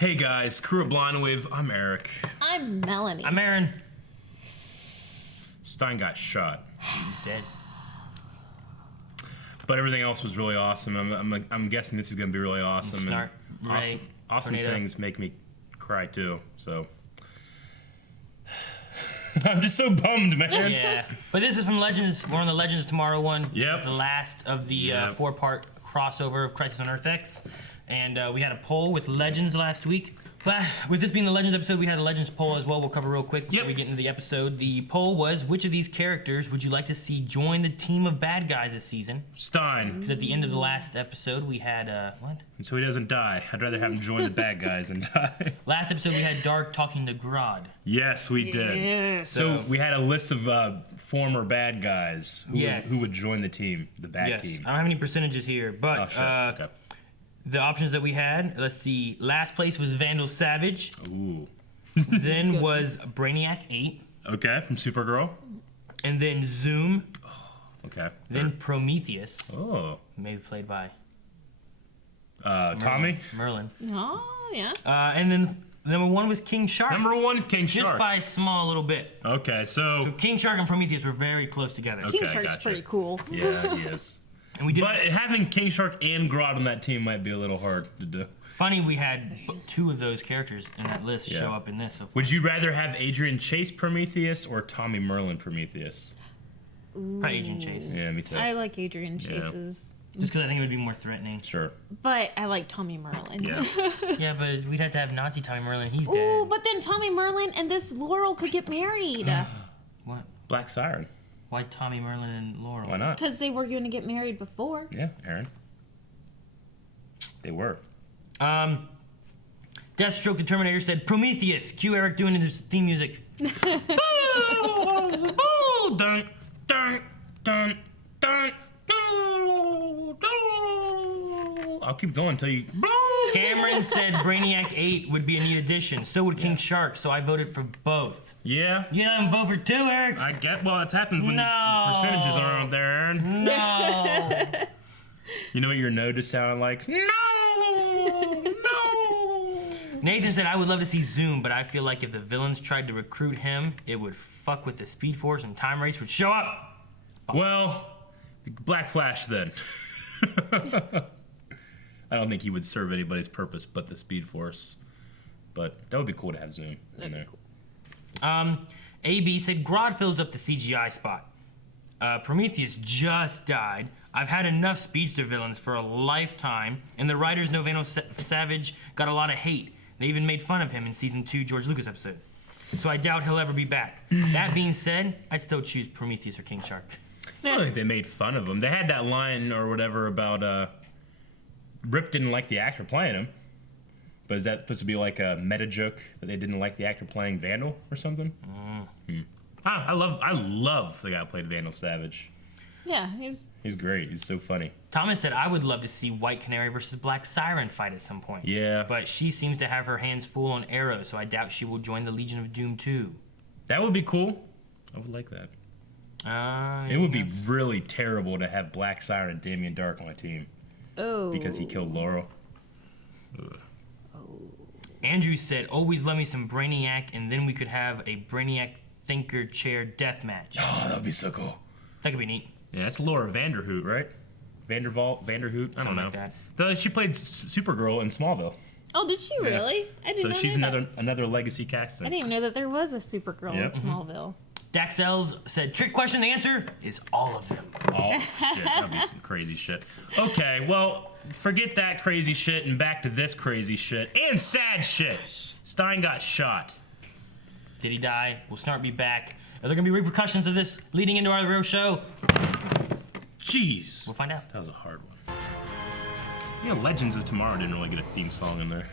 Hey guys, crew of Blind Wave, I'm Eric. I'm Melanie. I'm Aaron. Stein got shot. Dead. But everything else was really awesome. I'm guessing this is going to be really awesome. Snart, and Ray, awesome Tornado. things make me cry too, so. I'm just so bummed, man. Yeah. But this is from Legends. We're on the Legends of Tomorrow one. Yep. The last of the Yep. four-part crossover of Crisis on Earth X. And we had a poll with Legends last week. With this being the Legends episode, we had a Legends poll as well. We'll cover real quick before we get into the episode. The poll was, which of these characters would you like to see join the team of bad guys this season? Stein. Because at the end of the last episode, we had, what? And so he doesn't die. I'd rather have him join the bad guys than die. Last episode, we had Dark talking to Grodd. Yes, we did. Yes. So we had a list of former bad guys who would join the team, the bad team. I don't have any percentages here, but Oh, sure. Okay. the options that we had, let's see. Last place was Vandal Savage. Ooh. Then was Brainiac 8. Okay, from Supergirl. And then Zoom. Okay. Then Prometheus. Oh. Maybe played by Tommy? Merlin. Oh, yeah. And then number 1 was King Shark. Number 1 is King Just Shark. by a small little bit. Okay, so King Shark and Prometheus were very close together. Okay, King Shark's gotcha. pretty cool. yeah, he is. And we did. But having King Shark and Grodd on that team might be a little hard to do. Funny, we had 2 of those characters in that list Yeah. show up in this. So Would you rather have Adrian Chase Prometheus or Tommy Merlin Prometheus? probably Agent Chase. Yeah, me too. I like Adrian Chase's, Just because I think it would be more threatening. Sure. but I like Tommy Merlin. Yeah. Yeah, but we'd have to have Nazi Tommy Merlin. He's Ooh, dead. but then Tommy Merlin and this Laurel could get married. What? Black Siren. Why Tommy Merlin and Laurel? Why not? Because they were going to get married before. Yeah, Aaron. They were. Deathstroke the Terminator said, Prometheus, cue Eric doing his theme music. Dun, dun, dun, dun, dun, dun. I'll keep going until you. Cameron said Brainiac 8 would be a neat addition. So would King Shark, so I voted for both. Yeah. You let him vote for 2, Eric? I get. Well, it happens when No. percentages aren't there, Aaron. No. You know what your no just sounded like? No! No! Nathan said, I would love to see Zoom, but I feel like if the villains tried to recruit him, it would fuck with the Speed Force and Time Race would show up. Well, Black Flash then. I don't think he would serve anybody's purpose but the Speed Force. But that would be cool to have Zoom in there. AB said Grodd fills up the CGI spot. Prometheus just died. I've had enough speedster villains for a lifetime, and the writers know Vandal Savage got a lot of hate. They even made fun of him in season 2 George Lucas episode. So I doubt he'll ever be back. That being said, I'd still choose Prometheus or King Shark. I don't think they made fun of him. They had that line or whatever about Rip didn't like the actor playing him. But is that supposed to be like a meta joke that they didn't like the actor playing Vandal or something? I love the guy who played Vandal Savage. Yeah, He's great. He's so funny. Thomas said I would love to see White Canary versus Black Siren fight at some point. Yeah. But she seems to have her hands full on Arrow, so I doubt she will join the Legion of Doom too. That would be cool. I would like that. It would be really terrible to have Black Siren and Damien Dark on a team. Oh. Because he killed Laurel. Ugh. Andrew said, always love me some Brainiac, and then we could have a Brainiac Thinker Chair death match. Oh, that would be so cool. That could be neat. Yeah, that's Laura Vanderhoot, right? Vanderhoot? I don't Something know. like that. She played Supergirl in Smallville. Oh, did she really? I didn't know So she's that. another legacy casting. I didn't even know that there was a Supergirl Yep. in Smallville. Daxels said, trick question, the answer is all of them. Oh, shit. That'd be some crazy shit. Okay, well, forget that crazy shit and back to this crazy shit. And sad shit. Stein got shot. Did he die? Will Snart be back? Are there going to be repercussions of this leading into our real show? Jeez. We'll find out. That was a hard one. Yeah, Legends of Tomorrow didn't really get a theme song in there.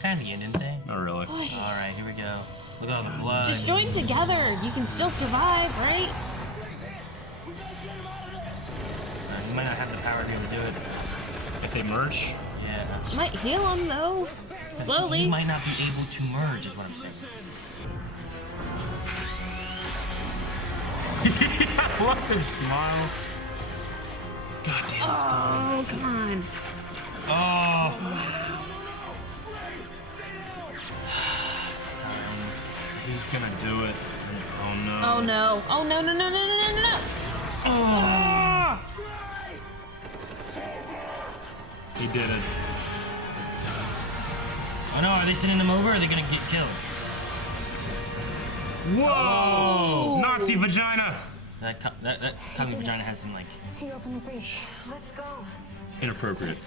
Kind of the end, didn't they? Not really. All right, here we go. Look at all the blood. Just join together. You can still survive, right? You might not have the power to be able to do it. If they merge? Yeah. Might heal him though. You Slowly. might not be able to merge, is what I'm saying. I love his smile. Goddamn Stein. Oh, come on. Oh. He's gonna do it. Oh no. Oh no. Oh no, no, no, no, no, no, no. Oh. He did it. Oh no, are they sending them over or are they gonna get killed? Whoa! Nazi vagina! That tongue vagina has some like... He opened the breach. Let's go. Inappropriate.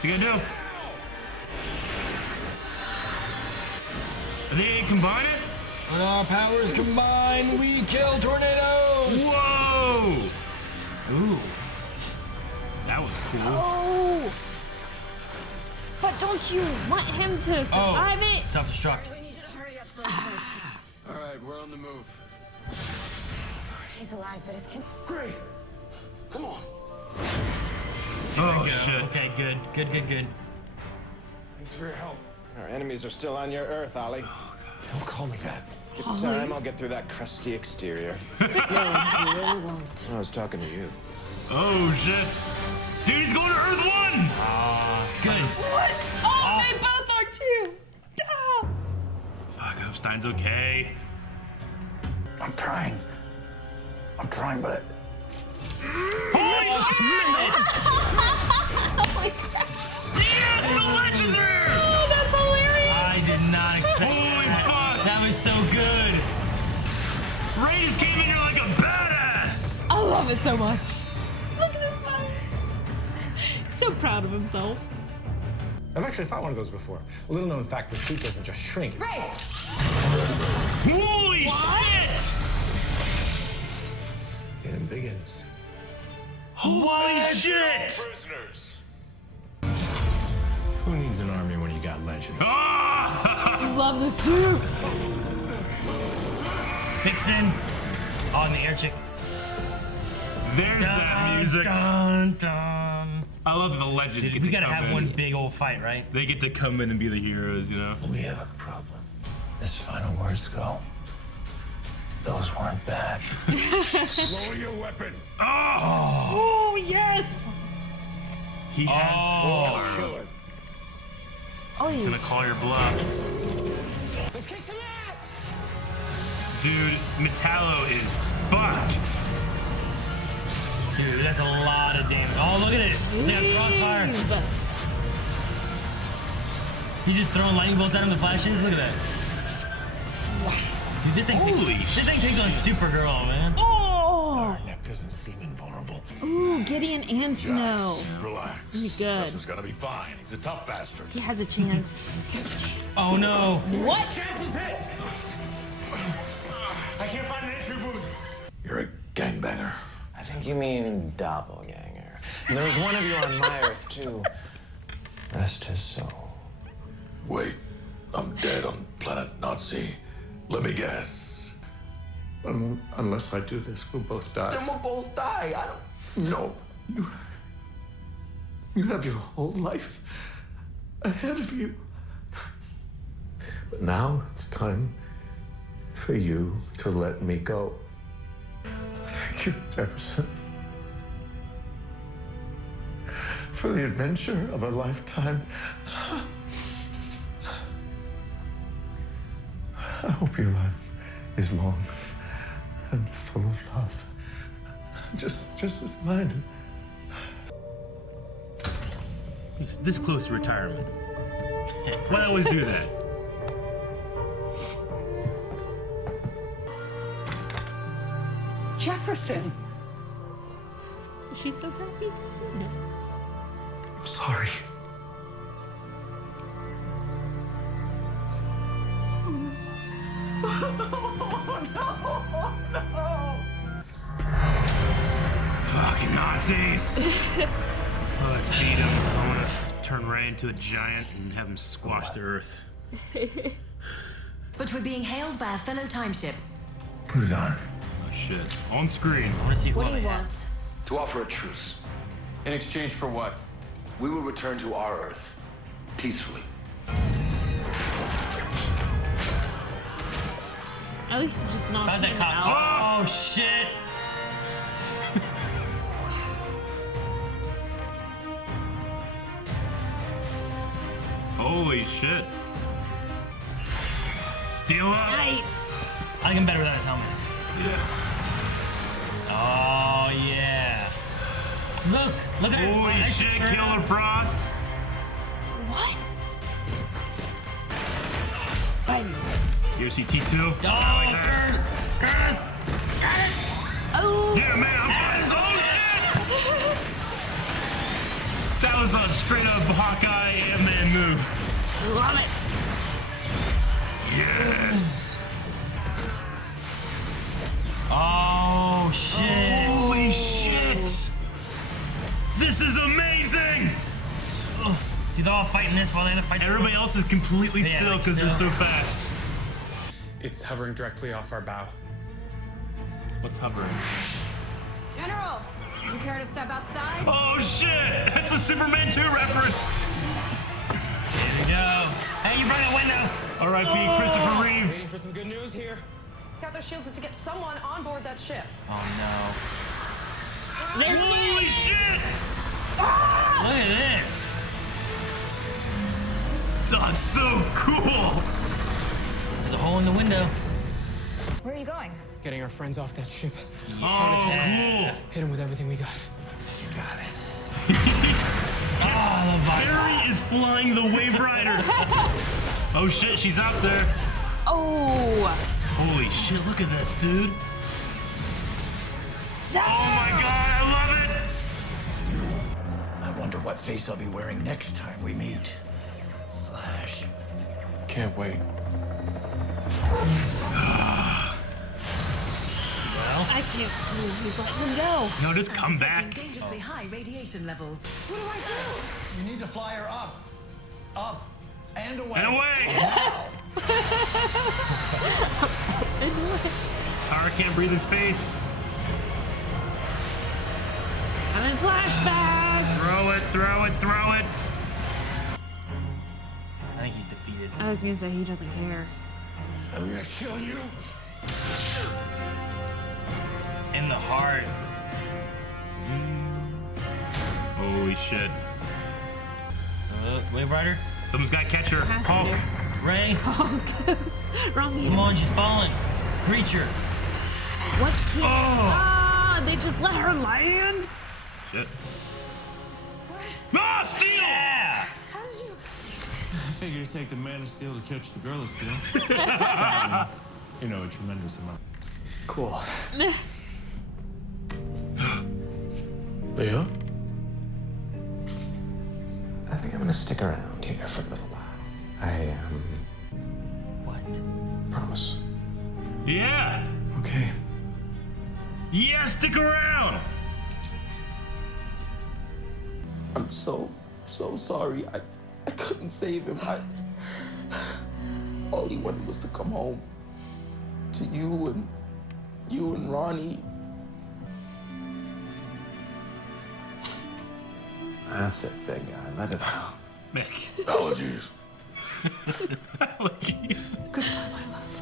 What's he gonna do? Are they gonna combine it? When our powers combine, we kill tornadoes! Whoa! Ooh. That was cool. Oh. But don't you want him to survive it? Self-destruct. We need you to hurry up so All right, we're on the move. He's alive, but his Great. Come on. Oh, Go. shit. Okay, good. Good, good, good. Thanks for your help. Our enemies are still on your Earth, Ollie. Don't call me that. Give it time, I'll get through that crusty exterior. No, you really won't. I was talking to you. Oh, shit. Dude, he's going to Earth 1! Good. What? Oh, they both are too. Ah. Fuck, I hope Stein's okay. I'm trying, but Holy shit! Oh my god. Yes, the legends are here! Oh, that's hilarious. I did not expect Holy that. fuck! That was so good. Ray just came in here like a badass! I love it so much. Look at this man. So proud of himself. I've actually fought one of those before. A little known fact, the suit doesn't just shrink. Ray! Holy shit! It begins. Holy shit! prisoners. Who needs an army when you got legends? Ah! Love the suit. Vixen. On the air chick. There's that music. Dun, dun. I love that the legends Dude, get we to gotta come have in. one big old fight, right? They get to come in and be the heroes, you know? We have a problem. As final words go, those weren't bad. Lower your weapon. Oh, yes. He has Oh, his killer. Oh, He's gonna call your bluff. Let's kick some ass. Dude, Metallo is fucked. Dude, that's a lot of damage. Oh, look at it. It's like a crossfire. Jeez. He's just throwing lightning bolts at him, the flashes. Look at that. Dude, this thing takes on Supergirl, man. Oh. Neck doesn't seem invulnerable. Ooh, Gideon and Snow. Relax. Be good. Professor's gonna be fine. He's a tough bastard. He has a chance. Oh no. What? I can't find an entry wound. You're a gangbanger. I think you mean doppelganger. And there was one of you on my Earth, too. Rest his soul. Wait, I'm dead on planet Nazi. Let me guess. Unless I do this, we'll both die. Then we'll both die. I don't... No. You have your whole life ahead of you. But now it's time for you to let me go. Thank you, Jefferson. For the adventure of a lifetime. I hope your life is long and full of love. Just as mine. He's this close to retirement. Why always do that? Jefferson. She's so happy to see him. I'm sorry. Fucking Nazis! Oh, let's beat him. I want to turn Ray into a giant and have him squash the Earth. But we're being hailed by a fellow timeship. Put it on. Oh shit! On screen. I want to see What who do you they have. want? To offer a truce. In exchange for what? We will return to our Earth peacefully. At least just not How's that him cop? out. Oh shit! Holy shit. Steal up. Nice. I like him better without his helmet. Oh, yeah. Look at it. Holy shit, Killer Frost. What? Bam. UFC T2. Oh, Oh. Yeah, man, I'm fine. Oh, shit! That was a straight up Hawkeye Ant-Man move. Love it. Yes. Oh, shit. Holy shit. This is amazing. Ugh. Dude, they're all fighting this while they're fighting. Everybody else is completely Yeah, still like because they're still. so fast. It's hovering directly off our bow. What's hovering? General, would you care to step outside? Oh shit! That's a Superman 2 reference! There we go. Hey, you broke the window. R.I.P. Christopher Reeve. Waiting for some good news here. Got their shields to get someone on board that ship. Oh, no. There's Holy shit! Look at this. That's so cool! There's a hole in the window. Where are you going? Getting our friends off that ship. Oh, cool! Hit them with everything we got. You got it. Oh, I love Viper. Barry is flying the Wave Rider! Oh shit, she's out there! Oh. Holy shit, look at this, dude! Oh my god, I love it! I wonder what face I'll be wearing next time we meet. Flash. Can't wait. I can't believe he's letting him go. No, just come back. Dangerously high radiation levels. What do I do? You need to fly her up, and away. And away! Now. Power can't breathe in space. I'm in flashbacks. Throw it, throw it, throw it! I think he's defeated. I was gonna say he doesn't care. I'm gonna kill you. In the heart. Holy shit. Wave Rider. Someone's gotta catch her. Has to Hulk. do. Ray. Wrong. Come on, she's falling. Preacher. What? Can't... Oh! They just let her land. Shit. Ah, steal! Yeah! How did you? I figured it'd take the man of steel to catch the girl of steel. You know, a tremendous amount. Cool. Leo? I think I'm gonna stick around here for a little while. I What? promise. Yeah! Okay. Yeah, stick around! I'm so sorry. I couldn't save him. All he wanted was to come home to you and Ronnie. That's it, big guy. Let it out. Mick. Allergies. Allergies. Goodbye, my love.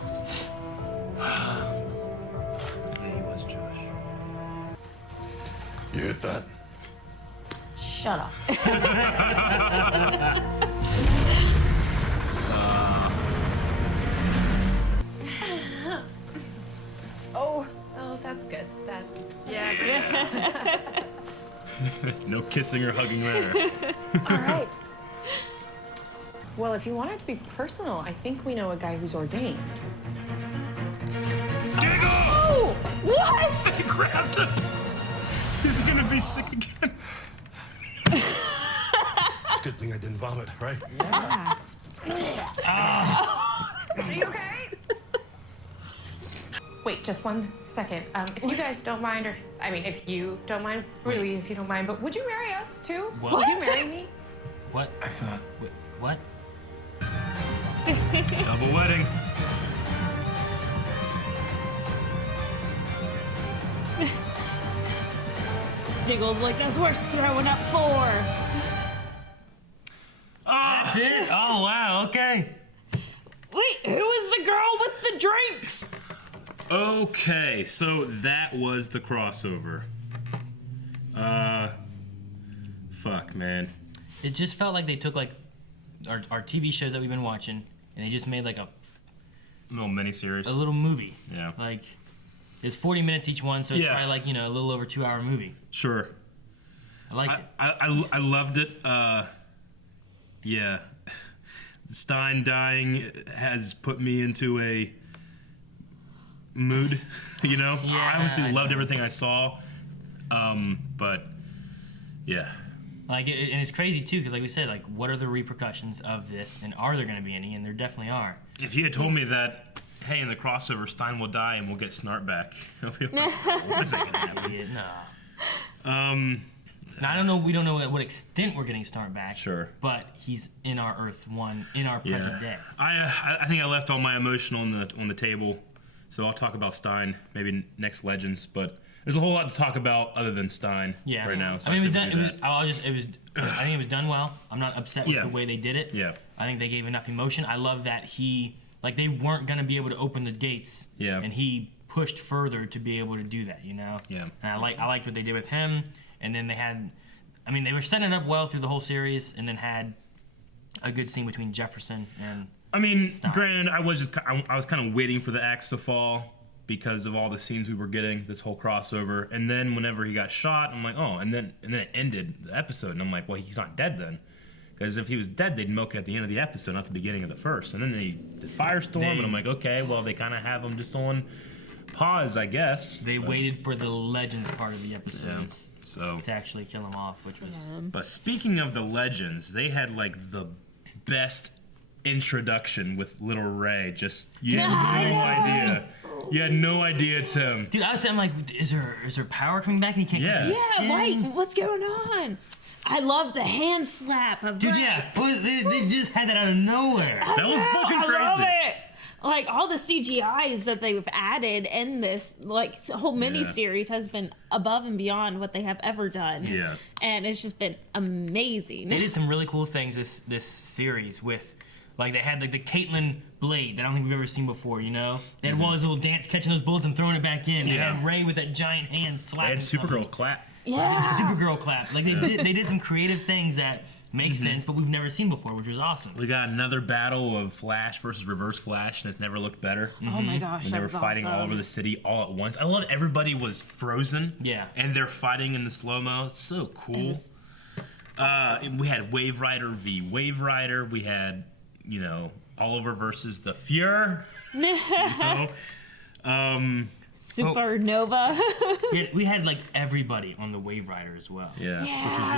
Yeah, he was Josh. You hit that? Shut up. Oh, that's good. That's No kissing or hugging there. all right. Well, if you want it to be personal, I think we know a guy who's ordained. Diggle! Oh, what? I grabbed him. He's gonna be sick again. It's a good thing I didn't vomit, right? Are you okay? Wait, just one second. If you guys don't mind, or I mean, if you don't mind, really, if you don't mind, but would you marry us too? What? Would you marry me? What? I thought. Wait, what? Double wedding. Diggle's like, that's worth throwing up for. That's it? Oh, wow, okay. Wait, who was the girl with the drinks? Okay, so that was the crossover. Fuck, man. It just felt like they took, like, our TV shows that we've been watching, and they just made like a little miniseries, a little movie. Yeah. Like, it's 40 minutes each one, so it's probably like, a little over 2-hour movie. Sure. I liked it. I loved it. Yeah. Stein dying has put me into a mood, Yeah, I obviously loved everything I saw, but yeah. Like, and it's crazy too, because like we said, like, what are the repercussions of this, and are there going to be any? And there definitely are. If you had told me that, hey, in the crossover, Stein will die and we'll get Snart back, I'll be like, what's that gonna happen? Now, I don't know. We don't know at what extent we're getting Snart back. Sure. But he's in our Earth 1, in our present day. I think I left all my emotion on the table, so I'll talk about Stein maybe next Legends, but there's a whole lot to talk about other than Stein right now. So I mean, I think it was done well. I'm not upset with the way they did it. Yeah. I think they gave enough emotion. I love that they weren't gonna be able to open the gates. Yeah. And he pushed further to be able to do that. Yeah. And I liked what they did with him. And then they were setting it up well through the whole series, and then had a good scene between Jefferson and Stein. Granted, I was kind of waiting for the axe to fall because of all the scenes we were getting, this whole crossover. And then whenever he got shot, I'm like, oh, and then it ended the episode, and I'm like, well, he's not dead then. Because if he was dead, they'd milk it at the end of the episode, not the beginning of the first. And then they did Firestorm, and I'm like, okay, well, they kind of have him just on pause, I guess. They waited for the Legends part of the episodes. So to actually kill him off, which was. But speaking of the Legends, they had like the best introduction with Little Ray. You had no idea. You had no idea it's him. Dude, I'm like, is her power coming back and he can't? Yeah, right. What's going on? I love the hand slap of Dude, Ray. yeah, they just had that out of nowhere. That was fucking crazy. I love it. Like, all the CGIs that they've added in this, like, whole miniseries has been above and beyond what they have ever done. Yeah. And it's just been amazing. They did some really cool things this series with, like, they had, like, the Caitlyn blade that I don't think we've ever seen before, They had Wally's little dance, catching those bullets and throwing it back in. They had Ray with that giant hand slapping. They had Supergirl clap. Yeah. The Supergirl clap. Like, they did some creative things that make sense, but we've never seen before, which was awesome. We got another battle of Flash versus Reverse Flash, and it's never looked better. Oh my gosh, and they were fighting all over the city all at once. I love everybody was frozen. Yeah. And they're fighting in the slow-mo. It's so cool. We had Wave Rider v. Wave Rider. We had, Oliver versus the Fuhrer. Supernova. We had like everybody on the Wave Rider as well. Yeah. Which was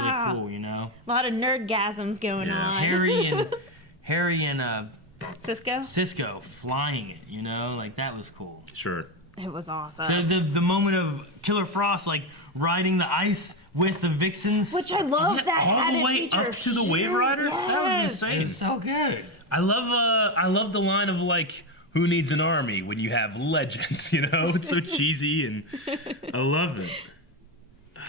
really cool, A lot of nerdgasms going on. Harry and Cisco flying it, like that was cool. Sure. It was awesome. The moment of Killer Frost like riding the ice with the Vixens, which I love that all the way up to the Wave Rider. Yes. That was insane. It's so good. I love the line of like, who needs an army when you have legends? It's so cheesy, and I love it.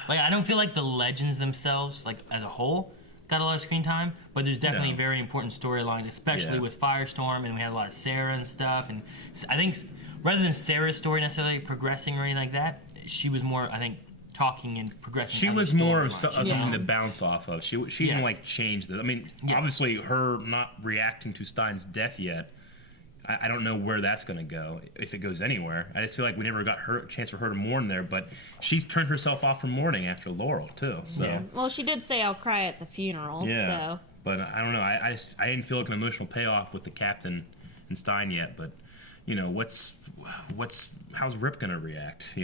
Like, I don't feel like the legends themselves, like as a whole, got a lot of screen time, but there's definitely very important storylines, especially with Firestorm, and we had a lot of Sarah and stuff. And I think rather than Sarah's story necessarily progressing or anything like that, she was more, I think, talking and progressing. She was more of something to bounce off of. She didn't like change that. I mean, obviously her not reacting to Stein's death yet, I don't know where that's going to go, if it goes anywhere. I just feel like we never got a chance for her to mourn there, but she's turned herself off from mourning after Laurel, too. So. Yeah. Well, she did say, I'll cry at the funeral, so. But I don't know. I didn't feel like an emotional payoff with the Captain and Stein yet, but, how's Rip going to react,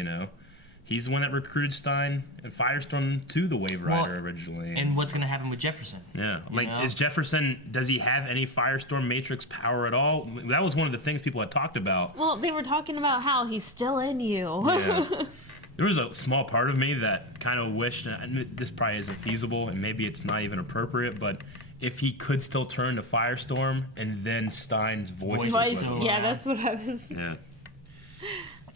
He's the one that recruited Stein and Firestorm to the Wave Rider originally. And what's going to happen with Jefferson? Yeah. Is Jefferson, does he have any Firestorm Matrix power at all? That was one of the things people had talked about. Well, they were talking about how he's still in you. Yeah. There was a small part of me that kind of wished, and this probably isn't feasible, and maybe it's not even appropriate, but if he could still turn to Firestorm and then Stein's voice. Yeah, that's what I was. Yeah.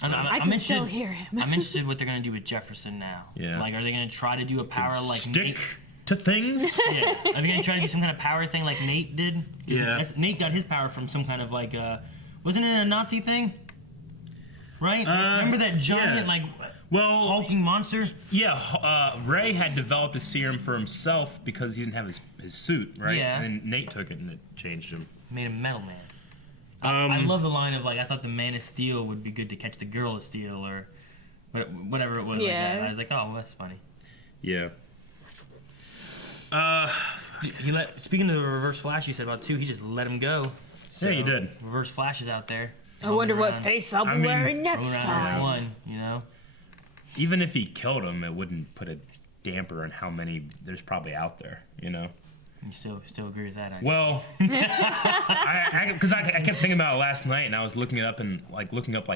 I can still hear him. I'm interested what they're going to do with Jefferson now. Yeah. Like, are they going to try to do a power like stick Nate? To things? Yeah. Are they going to try to do some kind of power thing like Nate did? Yeah. Nate got his power from some kind of wasn't it a Nazi thing? Right? Remember that giant Well, hulking monster. Yeah, Ray had developed a serum for himself because he didn't have his suit, right? Yeah. And then Nate took it and it changed him. Made him Metal Man. I love the line of like, I thought the Man of Steel would be good to catch the Girl of Steel or whatever it was. Like that. And I was like, oh, well, that's funny. Yeah. Speaking of the Reverse Flash, you said about 2, he just let him go. So, yeah, he did. Reverse Flash is out there. I wonder what face I'll be wearing next time. One, you know. Even if he killed him, it wouldn't put a damper on how many there's probably out there. You know. You still agree with that? Well, because I kept thinking about it last night, and I was looking up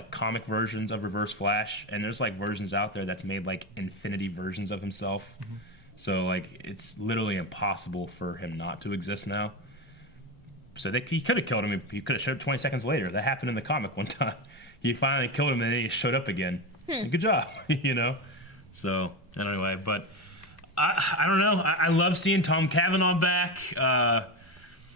comic versions of Reverse Flash, and there's like versions out there that's made like infinity versions of himself. Mm-hmm. So like it's literally impossible for him not to exist now. So he could have killed him. He could have showed up 20 seconds later. That happened in the comic one time. He finally killed him, and then he showed up again. Good job, you know. So anyway, but I don't know. I love seeing Tom Cavanaugh back.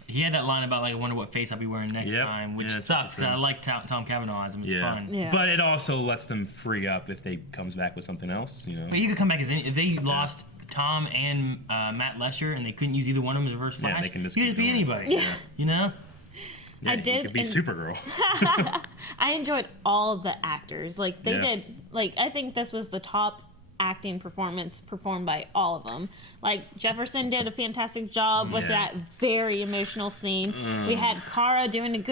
He had that line about like, I wonder what face I'll be wearing next time, which sucks. I like Tom Cavanaugh as him. It's fun. Yeah. But it also lets them free up if they comes back with something else, you know. But you could come back as any. If they lost Tom and Matt Lesher and they couldn't use either one of them as Reverse Flash, they can just be anybody. Yeah. You know. Yeah, I did. You could be Supergirl. I enjoyed all of the actors. Like they did. Like I think this was the top acting performance performed by all of them. Like Jefferson did a fantastic job with that very emotional scene. We had Kara doing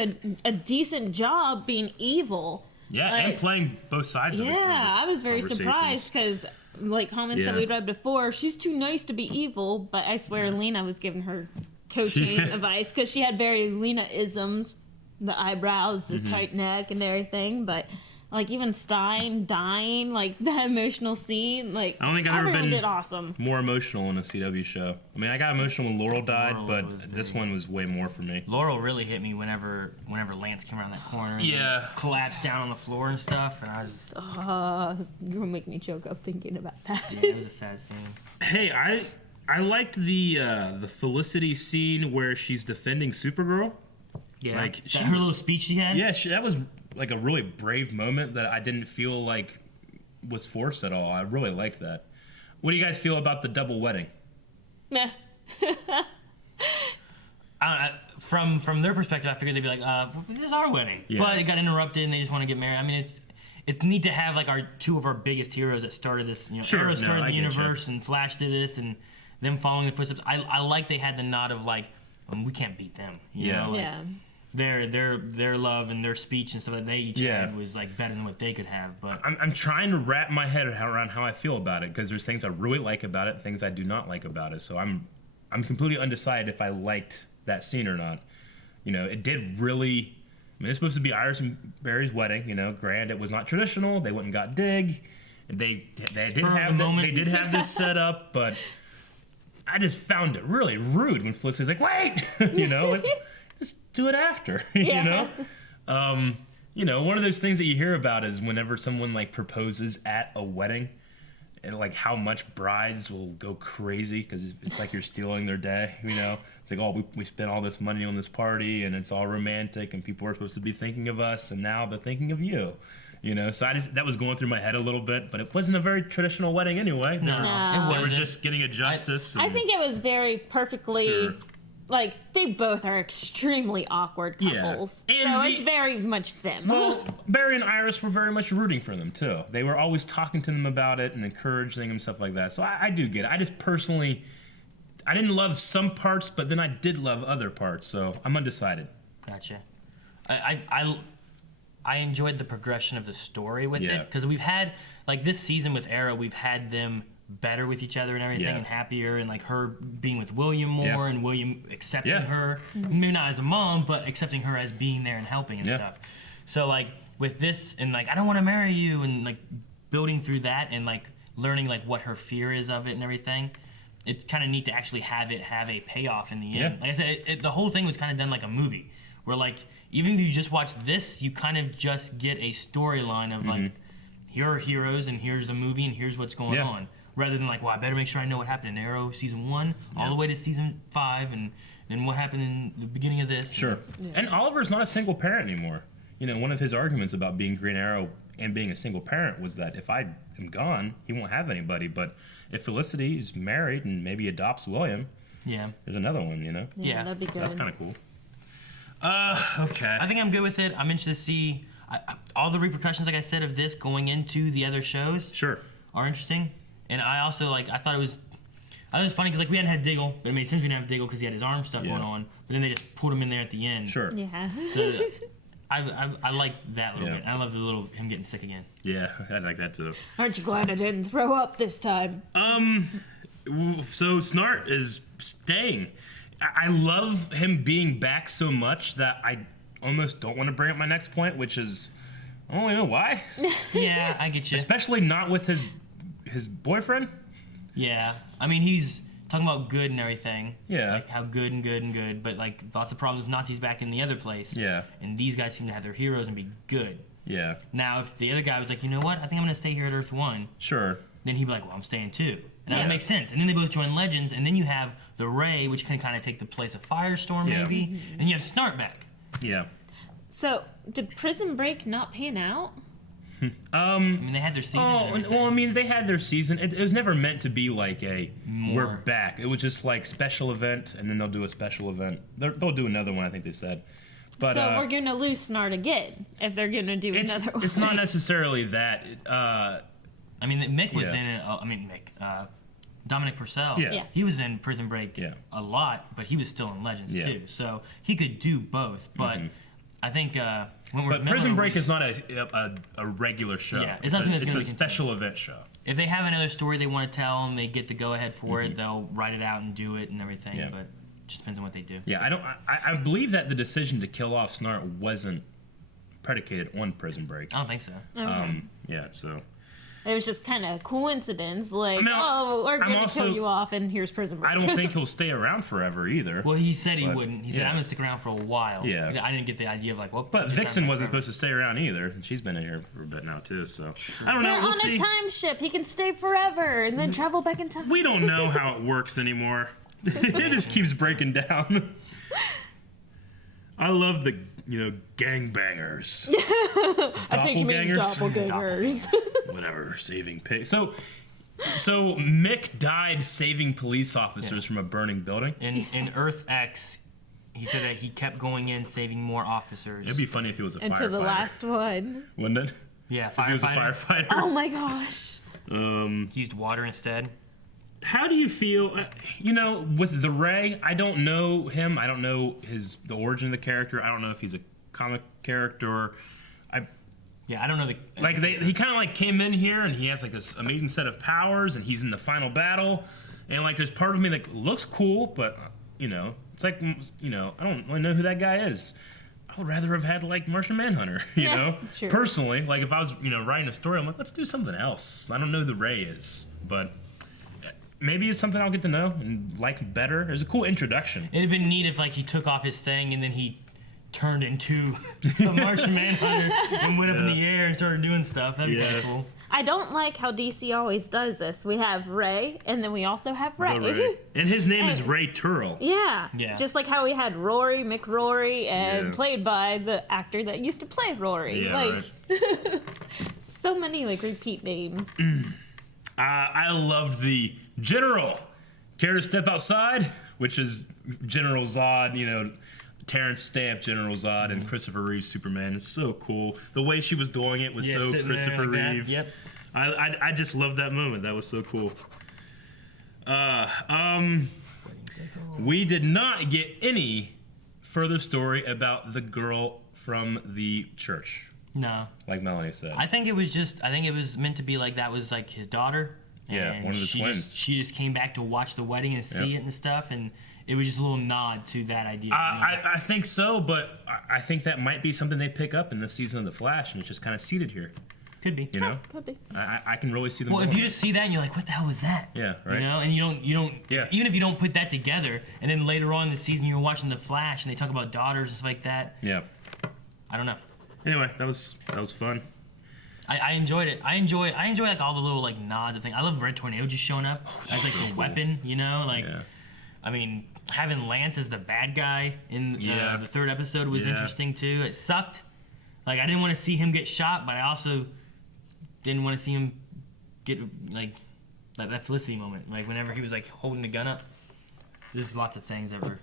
a decent job being evil. Yeah, and playing both sides of it. Yeah, I was very surprised because like comments that we read before, she's too nice to be evil, but I swear Lena was giving her coaching advice because she had very Lena-isms, the eyebrows, the tight neck and everything, but like even Stein dying, like that emotional scene, like I don't think I've ever been did awesome. More emotional in a CW show. I mean, I got emotional when Laurel died, but this one was way more for me. Laurel really hit me whenever Lance came around that corner. Yeah, and collapsed down on the floor and stuff, and I was. You'll make me choke up thinking about that. Yeah, it was a sad scene. Hey, I liked the Felicity scene where she's defending Supergirl. Yeah, like her little speech she had. Yeah, that was like a really brave moment that I didn't feel like was forced at all. I really liked that. What do you guys feel about the double wedding? Nah. From their perspective, I figured they'd be like, "This is our wedding," but it got interrupted, and they just want to get married. I mean, it's neat to have like two of our biggest heroes that started this. You know, Arrow started the universe, and Flash did this, and them following the footsteps. I like they had the nod of like, we can't beat them. You know? Like, their love and their speech and stuff that they each had was like better than what they could have. But I'm trying to wrap my head around how I feel about it because there's things I really like about it, things I do not like about it. So I'm completely undecided if I liked that scene or not. You know, it did really. I mean, it's supposed to be Iris and Barry's wedding. You know, granted, it was not traditional. They went and got Dig. They did have this set up, but I just found it really rude when Felicity's like, "Wait," you know. Just do it after, you know? You know, one of those things that you hear about is whenever someone, like, proposes at a wedding, and, like, how much brides will go crazy because it's like you're stealing their day, you know? It's like, oh, we spent all this money on this party, and it's all romantic, and people are supposed to be thinking of us, and now they're thinking of you. You know, so that was going through my head a little bit, but it wasn't a very traditional wedding anyway. No. They were just getting a justice. I think it was very perfectly... Sure. Like, they both are extremely awkward couples. Yeah. So it's very much them. Well, Barry and Iris were very much rooting for them, too. They were always talking to them about it and encouraging them, stuff like that. So I do get it. I just personally, I didn't love some parts, but then I did love other parts. So I'm undecided. Gotcha. I enjoyed the progression of the story with it. Because we've had, like, this season with Arrow, we've had them better with each other and everything and happier, and like her being with William more and William accepting her, maybe not as a mom, but accepting her as being there and helping and stuff. So like with this and like, I don't want to marry you, and like building through that and like learning like what her fear is of it and everything, it's kind of neat to actually have a payoff in the end. Like I said, the whole thing was kind of done like a movie where like even if you just watch this, you kind of just get a storyline of like, here are heroes and here's the movie and here's what's going on. Rather than like, well, I better make sure I know what happened in Arrow season 1 all the way to season 5 and then what happened in the beginning of this. Sure. And Oliver's not a single parent anymore. You know, one of his arguments about being Green Arrow and being a single parent was that if I am gone, he won't have anybody. But if Felicity is married and maybe adopts William, there's another one, you know? Yeah, that'd be good. That's kind of cool. Okay. I think I'm good with it. I'm interested to see all the repercussions, like I said, of this going into the other shows. Sure. Are interesting. And I also, I thought it was funny because, we hadn't had Diggle, but it made sense we didn't have Diggle because he had his arm stuff going on. But then they just put him in there at the end. Sure. Yeah. So I like that little bit. I love the little him getting sick again. Yeah, I like that too. Aren't you glad I didn't throw up this time? So Snart is staying. I love him being back so much that I almost don't want to bring up my next point, which is I don't really know why. Yeah, I get you. Especially not with his boyfriend. Yeah, I mean he's talking about good and everything. Yeah. Like how good and good and good, but lots of problems with Nazis back in the other place. Yeah. And these guys seem to have their heroes and be good. Yeah. Now, if the other guy was like, you know what, I think I'm gonna stay here at Earth 1. Sure. Then he'd be like, well, I'm staying too. And that would make sense. And then they both join Legends, and then you have the Ray, which can kind of take the place of Firestorm, maybe. And you have Snart back. Yeah. So, did Prison Break not pan out? I mean, they had their season. Well, I mean, they had their season. It was never meant to be like we're back. It was just like special event, and then they'll do a special event. They'll do another one, I think they said. But so we're gonna lose Snart again if they're gonna do another one. It's not necessarily that. I mean, Mick was in it. Dominic Purcell. Yeah. He was in Prison Break a lot, but he was still in Legends too. So he could do both. But I think But Prison Break is not a regular show. Yeah, it's not something that's it's a special event show. If they have another story they want to tell and they get the go ahead for it, they'll write it out and do it and everything. Yeah. But it just depends on what they do. Yeah, I believe that the decision to kill off Snart wasn't predicated on Prison Break. I don't think so. Yeah, so. It was just kind of coincidence, like, I mean, we're going to kill you off, and here's Prison Break. I don't think he'll stay around forever either. Well, he said he wouldn't. He said, I'm going to stick around for a while. Yeah. I didn't get the idea of, well... But Vixen wasn't supposed to stay around either. She's been in here for a bit now, too, so... I don't know, They're we'll on see. a time ship. He can stay forever and then travel back in time. We don't know how it works anymore. It just keeps breaking down. I love the, gangbangers. I think you mean doppelgangers. Whatever, saving pigs. So Mick died saving police officers from a burning building. In Earth X, he said that he kept going in saving more officers. It'd be funny if he was a firefighter. Until the last one. Wouldn't it? Yeah, firefighter. If he was a firefighter. Oh my gosh. He used water instead. How do you feel, with the Ray? I don't know him. I don't know the origin of the character. I don't know if he's a comic character. I don't know he kind of came in here and he has this amazing set of powers and he's in the final battle and there's part of me that looks cool, but it's I don't really know who that guy is. I would rather have had Martian Manhunter, Sure. Personally, if I was writing a story, I'm like, let's do something else. I don't know who the Ray is, but maybe it's something I'll get to know and like better. It was a cool introduction. It'd have been neat if he took off his thing and then he turned into the Martian Manhunter and went up in the air and started doing stuff. That'd be kind of cool. I don't like how DC always does this. We have Ray, and then we also have Ray. Ray. And his name is Ray Turrell. Yeah. Just like how we had Rory McRory, and played by the actor that used to play Rory. Yeah, so many repeat names. I loved the General. Care to step outside? Which is General Zod, Terrence Stamp, General Zod, and Christopher Reeve, Superman. It's so cool. The way she was doing it was so Christopher Reeve. Yep. I just loved that moment. That was so cool. We did not get any further story about the girl from the church. No. Like Melanie said. I think it was meant to be that was his daughter. Yeah, one of the twins. She just came back to watch the wedding and see it and stuff, and it was just a little nod to that idea. I think so, but I think that might be something they pick up in this season of The Flash, and it's just kind of seated here. Could be. Could be. I can really see them. Well, if you just see that and you're like, what the hell was that? Yeah, right. And you don't. Yeah. Even if you don't put that together, and then later on in the season you're watching The Flash and they talk about daughters and stuff like that. Yeah. I don't know. Anyway, that was fun. I enjoyed it. I enjoy all the little nods of things. I love Red Tornado just showing up as a weapon. I mean, having Lance as the bad guy in the third episode was interesting too. It sucked. I didn't want to see him get shot, but I also didn't want to see him get like that Felicity moment, like whenever he was like holding the gun up. There's lots of things that were.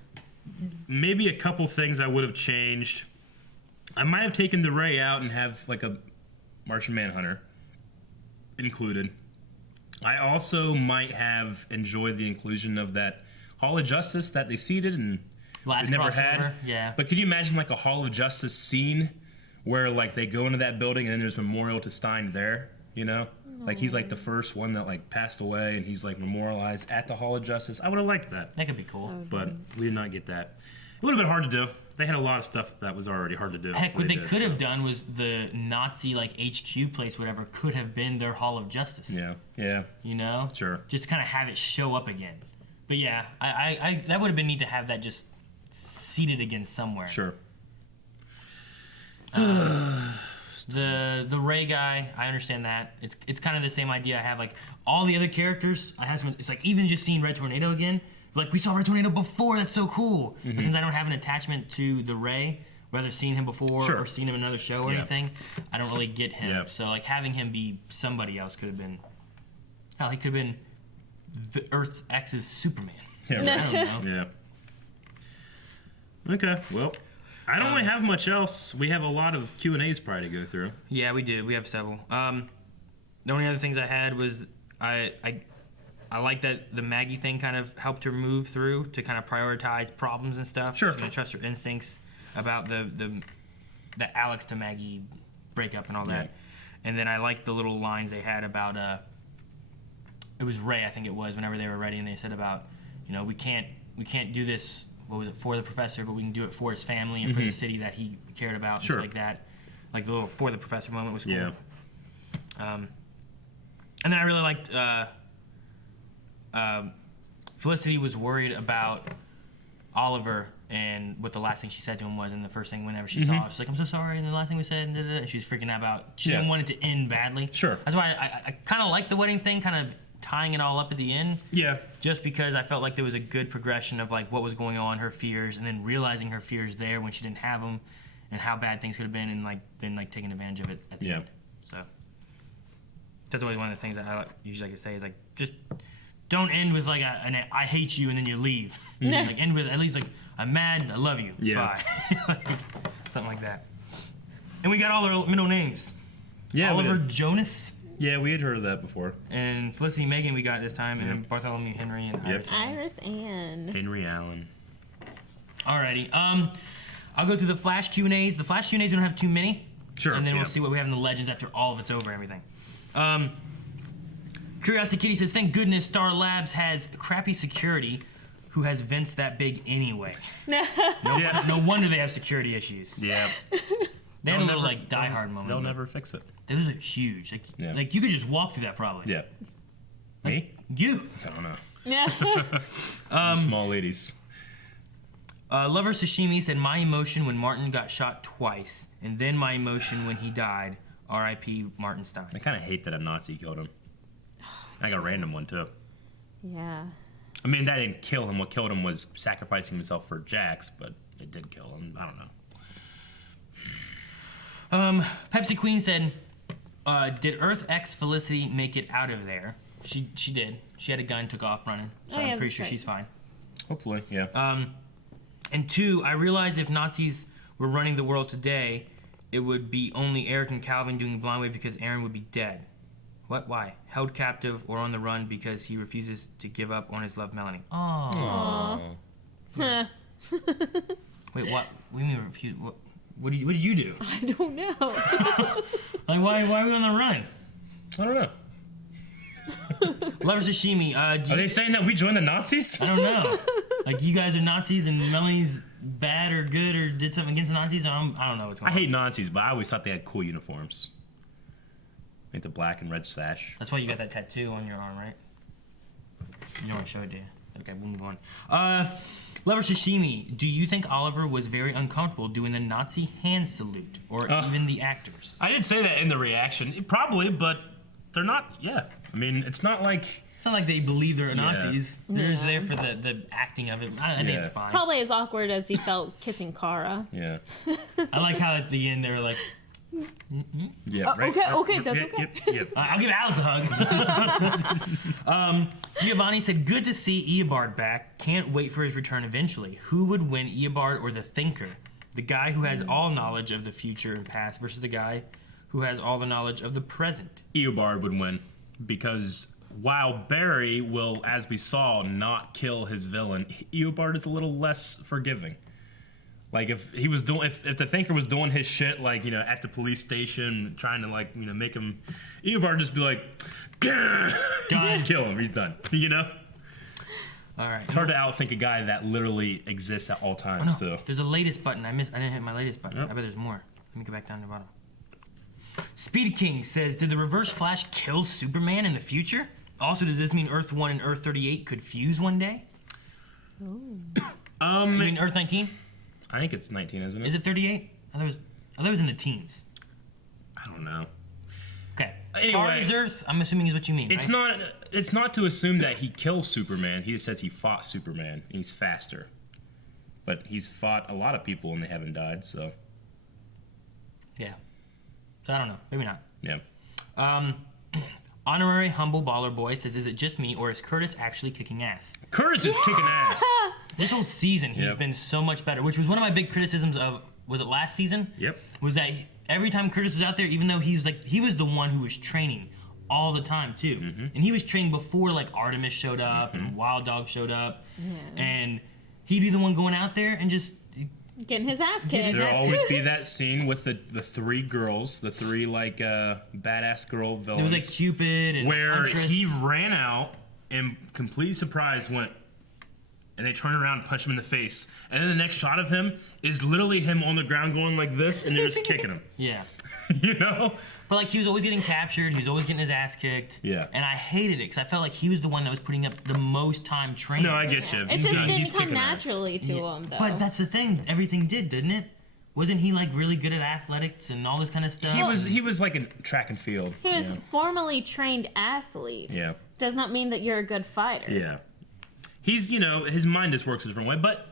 Maybe a couple things I would have changed. I might have taken the Ray out and have like a Martian Manhunter included. I also might have enjoyed the inclusion of that Hall of Justice that they seeded and Last they never crossover, had. yeah. But could you imagine like a Hall of Justice scene where like they go into that building and then there's a memorial to Stein there, you know? Like he's like the first one that like passed away and he's like memorialized at the Hall of Justice. I would have liked that. That could be cool. But we did not get that. It would have been hard to do. They had a lot of stuff that was already hard to do. Heck, what they could have done was the Nazi like HQ place, whatever, could have been their Hall of Justice. Yeah, yeah. You know? Sure. Just to kind of have it show up again. But yeah, I that would have been neat to have that just seated again somewhere. Sure. The Ray guy, I understand that. It's kind of the same idea I have. Like all the other characters, I have some. It's like even just seeing Red Tornado again. Like we saw Red Tornado before. That's so cool. But since I don't have an attachment to the Ray, whether seeing him before or seeing him in another show or anything, I don't really get him. Yep. So like having him be somebody else could have been. Hell, he could have been the Earth X's Superman. Yeah, right. I don't know. Yeah. Okay. Well, I don't really have much else. We have a lot of Q&As probably to go through. Yeah, we do. We have several. The only other things I had was I like that the Maggie thing kind of helped her move through to kind of prioritize problems and stuff. Sure. She's gonna trust her instincts about the Alex to Maggie breakup and all that. And then I liked the little lines they had about it was Ray, I think it was, whenever they were ready, and they said about, you know, we can't do this. What was it, for the professor, but we can do it for his family and for the city that he cared about, and stuff like that. Like the little for the professor moment was cool. Yeah. And then I really liked Felicity was worried about Oliver and what the last thing she said to him was, and the first thing whenever she saw it, she's like, I'm so sorry, and the last thing we said, and she was freaking out about, she didn't want it to end badly. Sure. That's why I kind of like the wedding thing, kind of tying it all up at the end. Yeah. Just because I felt like there was a good progression of like what was going on, her fears, and then realizing her fears there when she didn't have them, and how bad things could have been, and like then like taking advantage of it at the end. So that's always one of the things that I usually like to say is like just don't end with like an I hate you and then you leave. Like end with at least like I'm mad, I love you, bye. Like, something like that. And we got all their middle names. Yeah. Oliver Jonas. Yeah, we had heard of that before. And Felicity Megan we got this time, and then Bartholomew Henry and Iris Ann. Henry Allen. Alrighty. I'll go through the Flash Q&As. The Flash Q&As we don't have too many. Sure. And then we'll see what we have in the Legends after all of it's over and everything. Curiosity Kitty says, thank goodness Star Labs has crappy security who has vents that big anyway. No wonder they have security issues. Yeah. They had a little like Die Hard moment. They'll never fix it. It was like huge. Like you could just walk through that probably. Yeah. Like, Me? You. I don't know. Yeah. Small ladies. Lover Sashimi said, my emotion when Martin got shot twice, and then my emotion when he died. R.I.P. Martin Stein. I kind of hate that a Nazi killed him. I got a random one too. Yeah. I mean, that didn't kill him. What killed him was sacrificing himself for Jax, but it did kill him. I don't know. Pepsi Queen said, did Earth X Felicity make it out of there? She did. She had a gun, took off running. So I'm pretty sure she's fine. Hopefully, yeah. And two, I realized if Nazis were running the world today, it would be only Eric and Calvin doing Blind Wave because Aaron would be dead. What? Why? Held captive or on the run because he refuses to give up on his love, Melanie. Oh. Wait, what? What do you mean refuse? What did you do? I don't know. Like, why are we on the run? I don't know. Lover Sashimi, are they saying that we joined the Nazis? I don't know. Like, you guys are Nazis and Melanie's bad or good or did something against the Nazis? I don't know what's going on. I hate Nazis, but I always thought they had cool uniforms. Like the black and red sash. That's why you got that tattoo on your arm, right? You don't want to show it, do you? Okay, we'll move on. Lover Sashimi, do you think Oliver was very uncomfortable doing the Nazi hand salute, or even the actors? I did say that in the reaction. Probably, but they're not, yeah. I mean, it's not like... It's not like they believe they're Nazis. They're just there for the acting of it. I think it's fine. Probably as awkward as he felt kissing Kara. Yeah. I like how at the end they were like, Yeah, right. Okay, that's okay. Yep. I'll give Alex a hug. Giovanni said, good to see Eobard back. Can't wait for his return eventually. Who would win, Eobard or the Thinker? The guy who has all knowledge of the future and past versus the guy who has all the knowledge of the present. Eobard would win because while Barry will, as we saw, not kill his villain, Eobard is a little less forgiving. Like if he was doing, if the Thinker was doing his shit, like, you know, at the police station, trying to, like, you know, make him, Eobard just be like, done, kill him, he's done. You know. All right. It's hard to outthink a guy that literally exists at all times, too. There's a latest button. I didn't hit my latest button. Yep. I bet there's more. Let me go back down to the bottom. Speed King says, did the Reverse Flash kill Superman in the future? Also, does this mean Earth 1 and Earth 38 could fuse one day? Ooh. You mean Earth 19? I think it's 19, isn't it? Is it 38? I thought it was in the teens. I don't know. Okay. Anyway, Kara's Earth, I'm assuming is what you mean, It's right? not. It's not to assume that he kills Superman. He just says he fought Superman. And he's faster, but he's fought a lot of people and they haven't died. So Yeah. So I don't know. Maybe not. yeah. Honorary Humble Baller Boy says, is it just me or is Curtis actually kicking ass? Curtis is kicking ass. This whole season, he's Yep. been so much better, which was one of my big criticisms of, was it last season? Yep. Was that every time Curtis was out there, even though he was the one who was training all the time too. Mm-hmm. And he was training before like Artemis showed up and Wild Dog showed up. And he'd be the one going out there and just getting his ass kicked. There'll always be that scene with the three girls, the three like badass girl villains. It was like Cupid and where Huntress. he ran out and complete surprise went, and they turn around and punch him in the face, and then the next shot of him is literally him on the ground going like this, and they're just kicking him. Yeah. You know? But like he was always getting captured, he was always getting his ass kicked. Yeah. And I hated it because I felt like he was the one that was putting up the most time training. No, I get you. It just He's didn't come kicking ass. naturally to him, though. But that's the thing, everything did, didn't it? Wasn't he like really good at athletics and all this kind of stuff? He was like in track and field. He was formally trained athlete. Yeah. Does not mean that you're a good fighter. Yeah. He's, you know, his mind just works a different way, but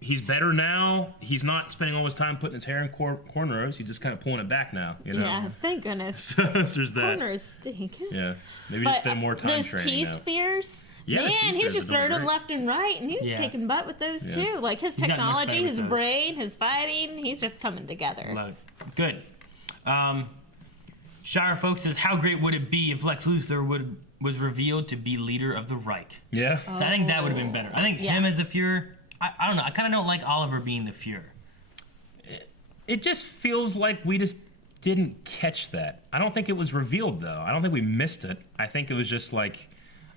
he's better now. He's not spending all his time putting his hair in cornrows. He's just kind of pulling it back now, you know? Yeah, thank goodness. So there's that. Corners stink. Yeah. Maybe just spend more time those training now. T-spheres, Yeah, the man, he was T-spheres just are doing throwing them great. left and right, and he was Yeah. kicking butt with those Yeah. too. Like his He's gotten much technology, better his with those. brain, his fighting, he's just coming together. Love it. Good. Shire Folks says, how great would it be if Lex Luthor was revealed to be leader of the Reich? Yeah. So I think that would have been better. I think Yeah. him as the Fuhrer, I don't know. I kind of don't like Oliver being the Fuhrer. It just feels like we just didn't catch that. I don't think it was revealed, though. I don't think we missed it. I think it was just like...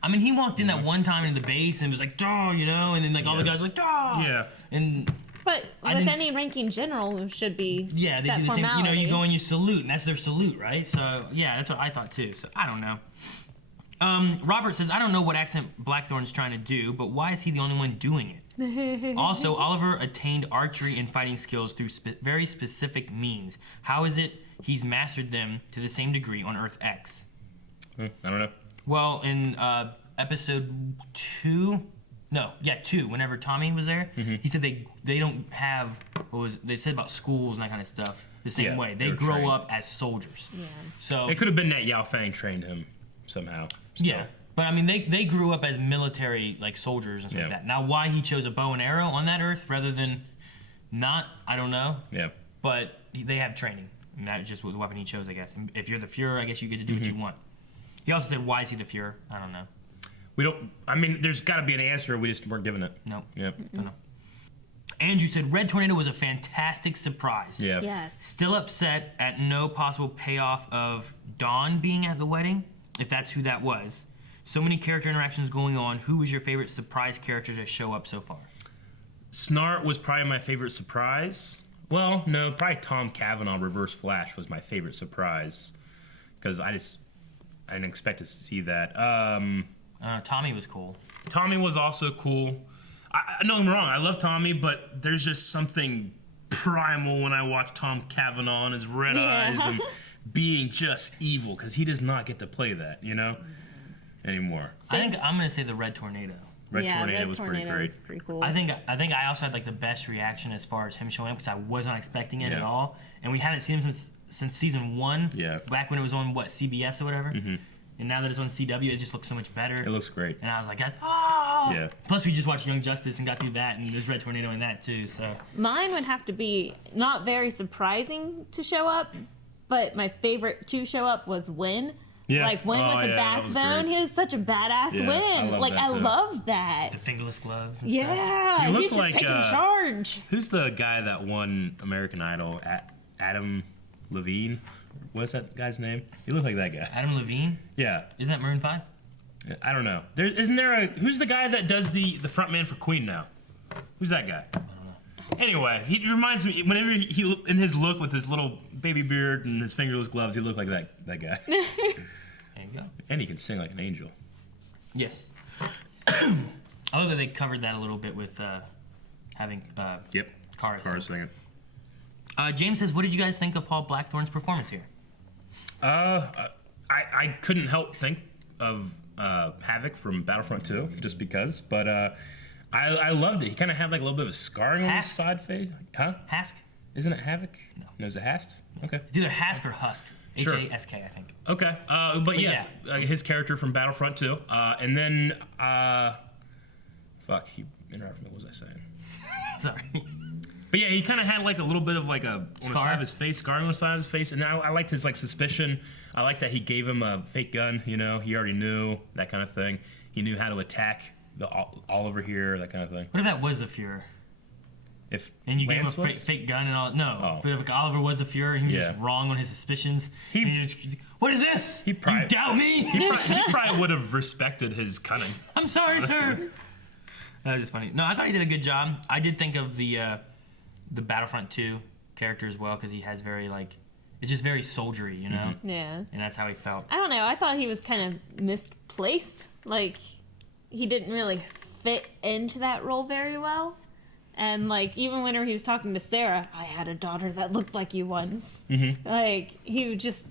I mean, he walked in that one time into the base and was like, "Duh," you know, and then like all the Yeah. guys were like, "Duh." Yeah. And But I with didn't- any ranking general, it should be yeah, they that do the same. You know, formality. you go and you salute, and that's their salute, right? So yeah, that's what I thought too. So I don't know. Robert says, I don't know what accent Blackthorn's trying to do, but why is he the only one doing it? Also, Oliver attained archery and fighting skills through very specific means. How is it he's mastered them to the same degree on Earth X? I don't know. Well, in episode 2, whenever Tommy was there, he said they don't have, they said about schools and that kind of stuff the same Yeah, way. they They were grow trained. up as soldiers. Yeah. So It could have been that Yao Fang trained him somehow. still. yeah, but I mean they grew up as military like soldiers and stuff like Yeah. that. Now why he chose a bow and arrow on that Earth rather than not, I don't know. Yeah. But they have training, and that's just what the weapon he chose, I guess. And if you're the Fuhrer, I guess you get to do what you want. He also said, why is he the Fuhrer? I don't know. We don't... I mean, there's got to be an answer. We just weren't given it. No. Yep. Don't know. Andrew said, Red Tornado was a fantastic surprise. Yeah. Yes. Still upset at no possible payoff of Dawn being at the wedding, if that's who that was. So many character interactions going on. Who was your favorite surprise character to show up so far? Snart was probably my favorite surprise. Well, no, probably Tom Cavanaugh Reverse Flash was my favorite surprise. Because I didn't expect to see that. Tommy was cool. Tommy was also cool. I don't get me wrong, I love Tommy, but there's just something primal when I watch Tom Cavanaugh and his red eyes and being just evil, because he does not get to play that, you know, anymore. I think I'm going to say the Red Tornado. Red Tornado was pretty great. Was pretty cool. I think I also had like the best reaction as far as him showing up because I was not expecting it at all, and we haven't seen him since season 1. Yeah. Back when it was on CBS or whatever. Mm-hmm. And now that it's on CW, it just looks so much better. It looks great. And I was like, oh! Yeah. Plus, we just watched Young Justice and got through that, and there's Red Tornado in that too. So mine would have to be not very surprising to show up, but my favorite to show up was Win. Yeah. Like Win with the backbone. He was such a badass Win. I loved that. The fingerless gloves. And yeah, he was looked just like, taking charge. Who's the guy that won American Idol? Adam Levine. What's that guy's name? He looked like that guy. Adam Levine? Yeah. Isn't that Maroon 5? I don't know. Who's the guy that does the front man for Queen now? Who's that guy? I don't know. Anyway, he reminds me, whenever he in his look with his little baby beard and his fingerless gloves, he looked like that guy. There you go. And he can sing like an angel. Yes. I love that they covered that a little bit with having Kara singing. James says, what did you guys think of Paul Blackthorne's performance here? I couldn't help think of Havoc from Battlefront 2, just because, but I loved it. He kind of had like a little bit of a scarring on his side face. Huh? Hask? Isn't it Havoc? No, is it Hast? Okay. It's either Hask or Husk. Sure. H-A-S-K, I think. Okay, but yeah, his character from Battlefront 2, and then, he interrupted me, what was I saying? Sorry. But yeah, he kind of had like a little bit of like on the side of his face, scarring on the side of his face, and I liked his like suspicion. I liked that he gave him a fake gun, he already knew, that kind of thing. He knew how to attack the Oliver here, that kind of thing. What if that was the Fuhrer? And you gave him a fake gun and all? No, but if Oliver was the Fuhrer and he was just wrong on his suspicions, what is this? You doubt me? He probably would have respected his cunning. I'm sorry, sir. That was just funny. No, I thought he did a good job. I did think of the Battlefront 2 character as well, because he has it's just very soldiery, Mm-hmm. Yeah. And that's how he felt. I don't know. I thought he was kind of misplaced. Like, he didn't really fit into that role very well. And, even whenever he was talking to Sarah, I had a daughter that looked like you once. Mm-hmm. He would just,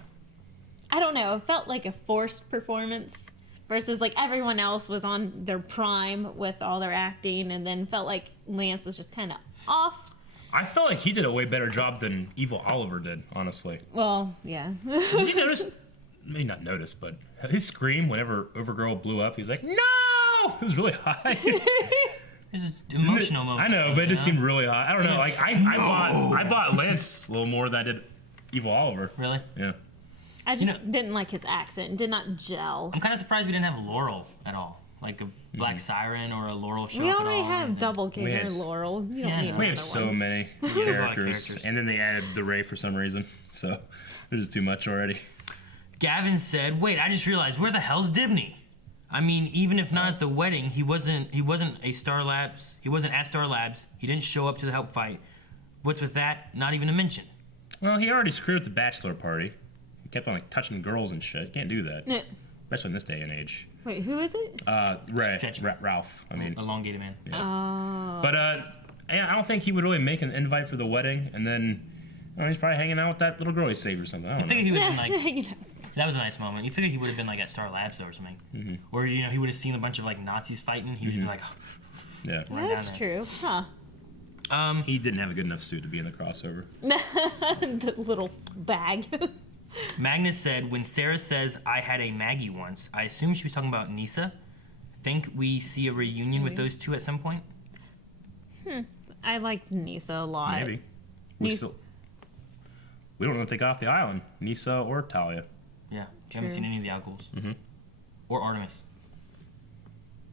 I don't know, it felt like a forced performance versus, everyone else was on their prime with all their acting, and then felt like Lance was just kind of off. I felt like he did a way better job than Evil Oliver did, honestly. Well, yeah. Did you notice, maybe not notice, but his scream whenever Overgirl blew up, he was like, no! It was really high. It's an emotional moment. I know, but it just seemed really high. I don't know. I bought Lance a little more than I did Evil Oliver. Really? Yeah. I just didn't like his accent. Did not gel. I'm kind of surprised we didn't have Laurel at all. Like a Black Siren or a Laurel show. We already have Doppelganger Laurel. You don't need we have so many characters. And then they added the Ray for some reason. So there's too much already. Gavin said, wait, I just realized, where the hell's Dibney? I mean, even if not at the wedding, he wasn't a Star Labs. He wasn't at Star Labs. He didn't show up to the help fight. What's with that? Not even a mention. Well, he already screwed up the bachelor party. He kept on touching girls and shit. You can't do that. No. Especially in this day and age. Wait, who is it? Ralph. I mean, elongated man. Yeah. Oh. But I don't think he would really make an invite for the wedding, and then he's probably hanging out with that little girl he saved or something. I don't know. He would have been that was a nice moment. You figured he would have been at Star Labs or something, or he would have seen a bunch of Nazis fighting. He would have been like, yeah, that's true, huh? He didn't have a good enough suit to be in the crossover. The little bag. Magnus said, when Sarah says, I had a Maggie once, I assume she was talking about Nisa. Think we see a reunion with those two at some point? I like Nisa a lot. Maybe. We don't know if they got off the island, Nisa or Talia. Yeah, we haven't seen any of the Outgoals. Mm-hmm. Or Artemis.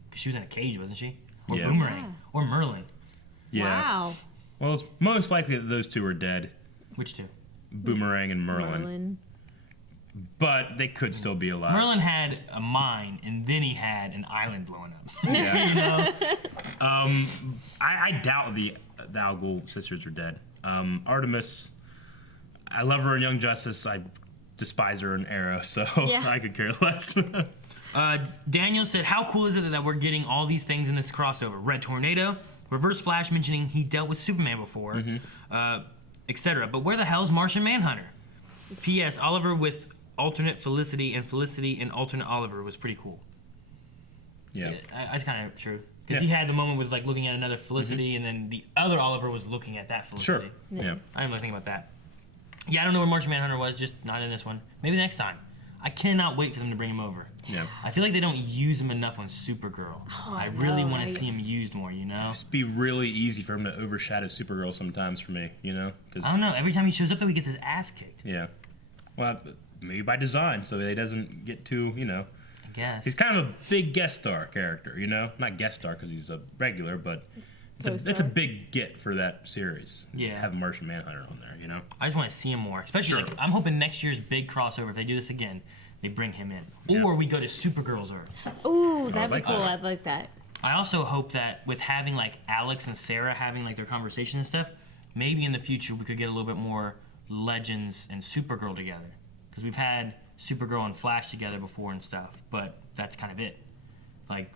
Because she was in a cage, wasn't she? Or Boomerang. Or Merlin. Yeah. Wow. Well, it's most likely that those two are dead. Which two? Boomerang and Merlin. But they could still be alive. Merlin had a mine, and then he had an island blowing up. Yeah. I doubt the Outgoal sisters are dead. Artemis, I love her in Young Justice. I despise her in Arrow, so I could care less. Daniel said, how cool is it that we're getting all these things in this crossover? Red Tornado, Reverse Flash mentioning he dealt with Superman before, etc. But where the hell's Martian Manhunter? P.S. Oliver with alternate Felicity and Felicity and alternate Oliver was pretty cool. Yeah. That's kind of true. Because he had the moment with looking at another Felicity, and then the other Oliver was looking at that Felicity. Sure. Yeah. I didn't really think about that. Yeah, I don't know where Martian Manhunter was, just not in this one. Maybe next time. I cannot wait for them to bring him over. Yeah. I feel like they don't use him enough on Supergirl. I really want to see him used more, you know? It'd be really easy for him to overshadow Supergirl sometimes for me, you know? I don't know. Every time he shows up, though, he gets his ass kicked. Yeah. Well, maybe by design, so he doesn't get too, you know. I guess. He's kind of a big guest star character, you know? Not guest star because he's a regular, but it's a big get for that series. Just have Martian Manhunter on there, you know? I just want to see him more. Especially, like, I'm hoping next year's big crossover, if they do this again, they bring him in. Or we go to Supergirl's Earth. Ooh, that'd be cool. I'd like that. I also hope that with having, like, Alex and Sarah having, like, their conversation and stuff, maybe in the future we could get a little bit more Legends and Supergirl together. Because we've had Supergirl and Flash together before and stuff, but that's kind of it. Like,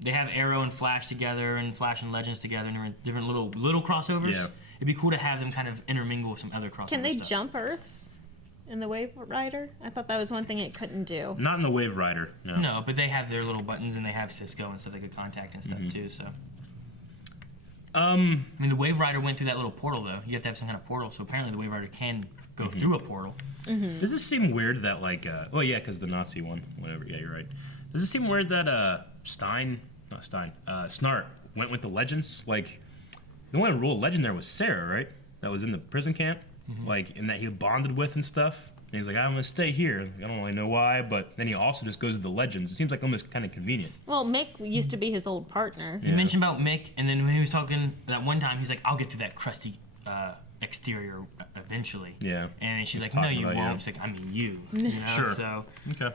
they have Arrow and Flash together and Flash and Legends together and they're in different little crossovers. Yeah. It'd be cool to have them kind of intermingle with some other crossovers. Can they jump Earths in the Wave Rider? I thought that was one thing it couldn't do. Not in the Wave Rider, no. No, but they have their little buttons and they have Cisco and stuff they could contact and stuff too, so. I mean, the Wave Rider went through that little portal, though. You have to have some kind of portal, so apparently the Wave Rider can go through a portal. Does this seem weird that, like, well, yeah, because the Nazi one, whatever, yeah, you're right. Does it seem weird that Snart went with the Legends? Like, the one rule of Legend there was Sarah, right? That was in the prison camp, like, and that he bonded with and stuff. And he's like, I'm gonna stay here. I don't really know why, but then he also just goes to the Legends. It seems like almost kind of convenient. Well, Mick used to be his old partner. He mentioned about Mick, and then when he was talking that one time, he's like, I'll get through that crusty exterior eventually. Yeah. And she's like, no, you won't. She's like, I mean, you know? Sure. So, okay.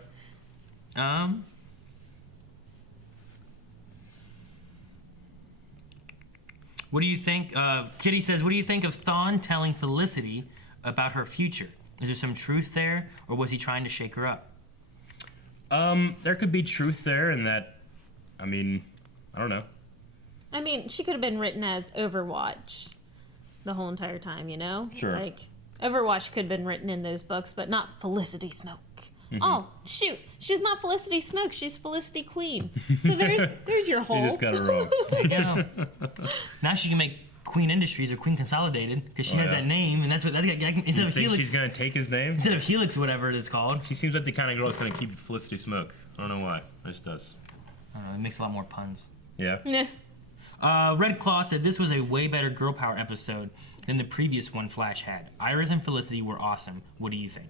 What do you think? Kitty says, what do you think of Thawne telling Felicity about her future? Is there some truth there, or was he trying to shake her up? There could be truth there in that, I mean, I don't know. I mean, she could have been written as Overwatch the whole entire time, you know? Sure. Like, Overwatch could have been written in those books, but not Felicity Smoke. Oh, shoot. She's not Felicity Smoke. She's Felicity Queen. So there's your hole. You just got it wrong. There you go. Now she can make Queen Industries or Queen Consolidated because she has that name, and that's what instead of Helix. She's gonna take his name instead of Helix, whatever it is called. She seems like the kind of girl that's gonna keep Felicity Smoke. I don't know why. It just does. I don't know. It makes a lot more puns. Yeah. Nah. Red Claw said this was a way better girl power episode than the previous one Flash had. Iris and Felicity were awesome. What do you think?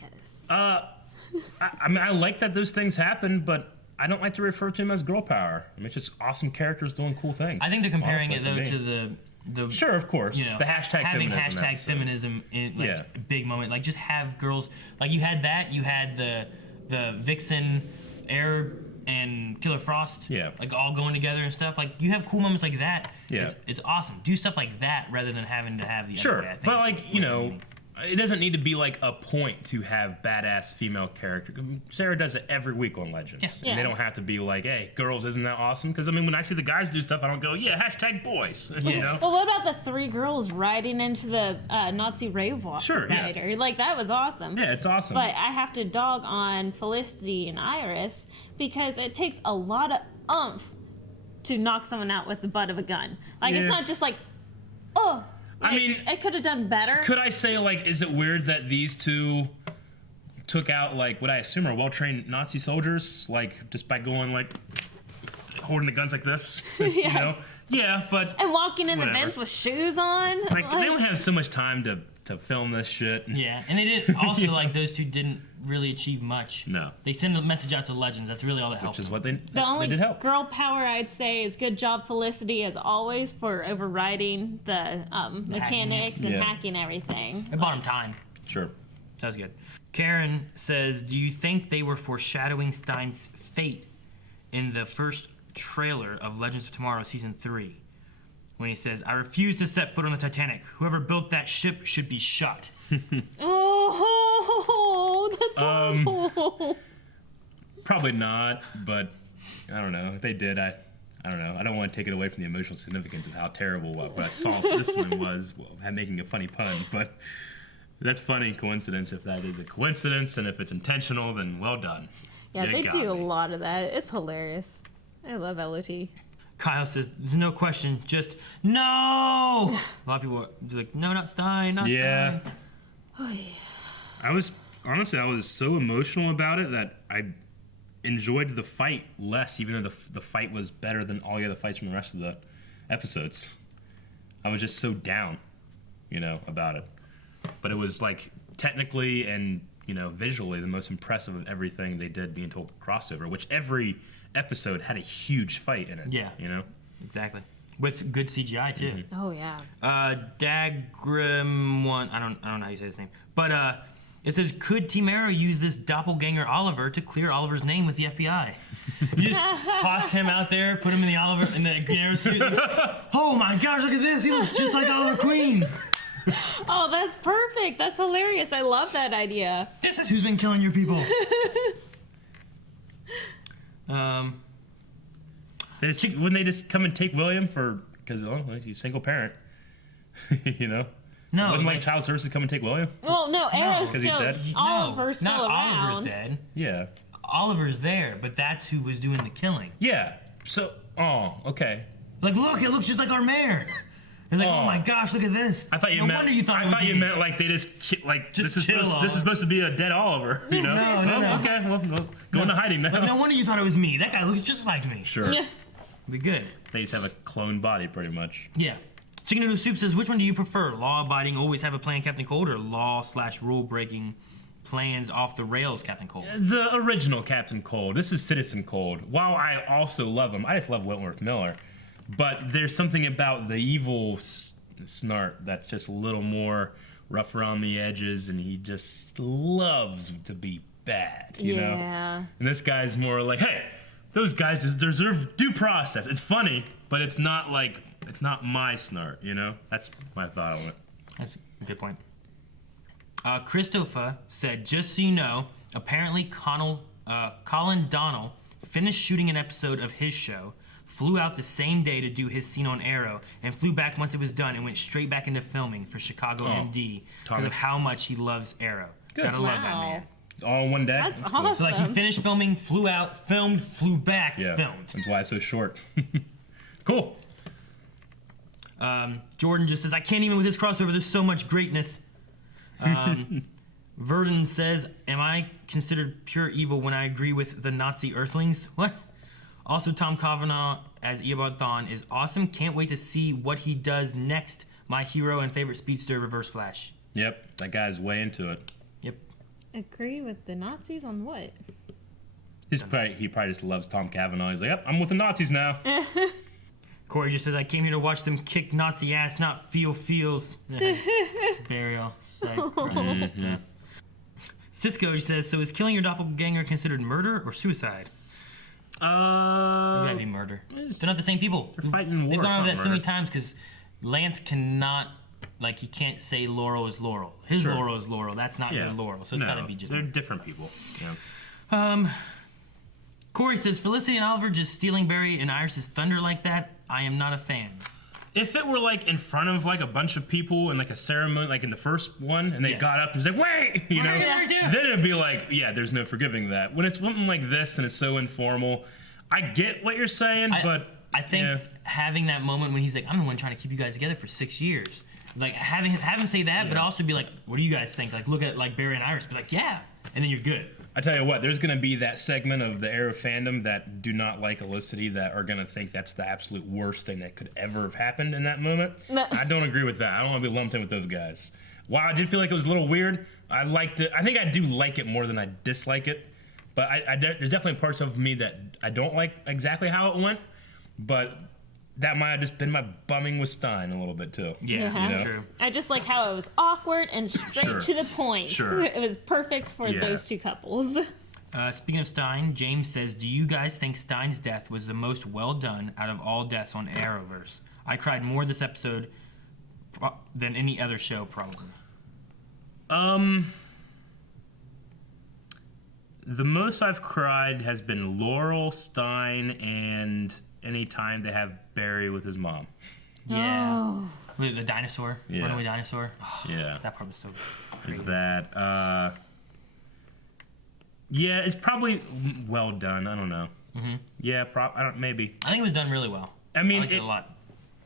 Yes. I mean, I like that those things happen, but I don't like to refer to them as girl power. I mean, it's just awesome characters doing cool things. I think they're comparing it though to the sure, of course, you know, the hashtag having feminism hashtag feminism in like a big moment. Like just have girls like you had that. You had the Vixen, Air, and Killer Frost. Yeah. Like all going together and stuff. Like you have cool moments like that. Yeah. It's awesome. Do stuff like that rather than having to have the sure, other way, I think but like you know. It doesn't need to be like a point to have badass female character. Sarah does it every week on Legends. And they don't have to be like, hey, girls, isn't that awesome? Because, I mean, when I see the guys do stuff, I don't go, yeah, hashtag boys. You know? Well, what about the 3 girls riding into the Nazi rave rider? Yeah. Like, that was awesome. Yeah, it's awesome. But I have to dog on Felicity and Iris because it takes a lot of oomph to knock someone out with the butt of a gun. Like, it's not just like, oh. Like, I mean, it could have done better. Could I say, like, is it weird that these two took out, like, what I assume are well-trained Nazi soldiers, like, just by going, like, holding the guns like this? Yes. You know? Yeah, but... And walking in whatever. the vents with shoes on. Like, they don't have so much time to film this shit. Yeah, and they didn't, also, like, those two didn't really achieve much. No. They send a message out to Legends. That's really all that helped. Which is what they The only did help. girl power I'd say is good job Felicity as always for overriding the mechanics and hacking everything. It bought him time. Sure. That was good. Karen says, do you think they were foreshadowing Stein's fate in the first trailer of Legends of Tomorrow Season 3? When he says, I refuse to set foot on the Titanic. Whoever built that ship should be shot. Oh, that's horrible. Probably not, but I don't know. If they did, I don't know. I don't want to take it away from the emotional significance of how terrible what I saw this one was. Well, I'm making a funny pun, but that's funny coincidence if that is a coincidence, and if it's intentional, then well done. Yeah, they do a lot of that. It's hilarious. I love LOT. Kyle says, there's no question, just no! A lot of people are like, no, not Stein, not Stein. I was so emotional about it that I enjoyed the fight less, even though the fight was better than all the other fights from the rest of the episodes. I was just so down, about it. But it was like technically and visually the most impressive of everything they did being told crossover, which every episode had a huge fight in it. Yeah. Exactly. With good CGI too. Mm-hmm. Oh yeah. Dagrim one. I don't know how you say his name, but it says, could Team Arrow use this doppelganger Oliver to clear Oliver's name with the FBI? You just toss him out there, put him in the Green Arrow suit. Oh my gosh, look at this! He looks just like Oliver Queen. Oh, that's perfect. That's hilarious. I love that idea. This is who's been killing your people. Wouldn't they just come and take William because he's a single parent, No. Wouldn't child services come and take William? Well, no, Arrow's because he's dead. Oliver's still not around. Oliver's dead. Yeah. Oliver's there, but that's who was doing the killing. Yeah. So, okay. Like, look, it looks just like our mayor. It's like, oh my gosh, look at this. I thought you no meant. wonder you thought I thought you meant like they just this is supposed to be a dead Oliver. No. Okay, well, go into hiding now. Like, no wonder you thought it was me. That guy looks just like me. Sure. Yeah. Be good. They just have a clone body, pretty much. Yeah. Chicken Noodle Soup says, which one do you prefer? Law-abiding, always have a plan, Captain Cold, or law/rule-breaking plans off the rails, Captain Cold? The original Captain Cold. This is Citizen Cold. While I also love him, I just love Wentworth Miller. But there's something about the evil Snart that's just a little more rough around the edges, and he just loves to be bad, you know? And this guy's more like, hey, those guys just deserve due process. It's funny, but it's not my Snart, That's my thought on it. That's a good point. Christopher said, just so you know, apparently Colin Donnell finished shooting an episode of his show, flew out the same day to do his scene on Arrow, and flew back once it was done and went straight back into filming for Chicago MD because of how much he loves Arrow. Good. Gotta love that man. All in one day? That's cool. awesome. So like he finished filming, flew out, filmed, flew back, filmed. That's why it's so short. Cool. Jordan just says, I can't even with this crossover, there's so much greatness. Verdon says, am I considered pure evil when I agree with the Nazi Earthlings? What? Also, Tom Cavanaugh as Eobard Thawne is awesome. Can't wait to see what he does next. My hero and favorite speedster, Reverse Flash. Yep, that guy's way into it. Yep. Agree with the Nazis on what? He probably just loves Tom Cavanaugh. He's like, yep, I'm with the Nazis now. Corey just says, I came here to watch them kick Nazi ass, not feel feels. Burial. Stuff. Cisco says, so is killing your doppelganger considered murder or suicide? It might be murder. They're not the same people. They're fighting war. They've gone over that so many murder. times because Lance cannot, he can't say Laurel is Laurel. His Sure. Laurel is Laurel. That's not your Laurel. So it's gotta be just. They're different people. Yeah. Corey says, Felicity and Oliver just stealing Barry and Iris' thunder like that, I am not a fan. If it were in front of a bunch of people in a ceremony, in the first one, and they got up and was like, wait, then it'd be there's no forgiving that. When it's something like this and it's so informal, I get what you're saying, but I think having that moment when he's like, I'm the one trying to keep you guys together for 6 years. Have him say that, but also be like, what do you guys think? Look at Barry and Iris, be like, yeah, and then you're good. I tell you what, there's going to be that segment of the Arrow fandom that do not like Felicity that are going to think that's the absolute worst thing that could ever have happened in that moment. No. I don't agree with that. I don't want to be lumped in with those guys. While I did feel like it was a little weird, I liked it. I think I do like it more than I dislike it. But there's definitely parts of me that I don't like exactly how it went. But that might have just been my bumming with Stein a little bit too. Yeah, true. I just like how it was awkward and straight to the point. Sure. It was perfect for those two couples. Speaking of Stein, James says, do you guys think Stein's death was the most well done out of all deaths on Arrowverse? I cried more this episode than any other show, probably. The most I've cried has been Laurel, Stein, and any time they have Barry with his mom. Yeah. Oh. The dinosaur. Yeah. Runaway dinosaur. Oh, yeah. That part was so crazy. Is that, yeah, it's probably well done. I don't know. Mm-hmm. Yeah, maybe. I think it was done really well. I mean, I liked it a lot.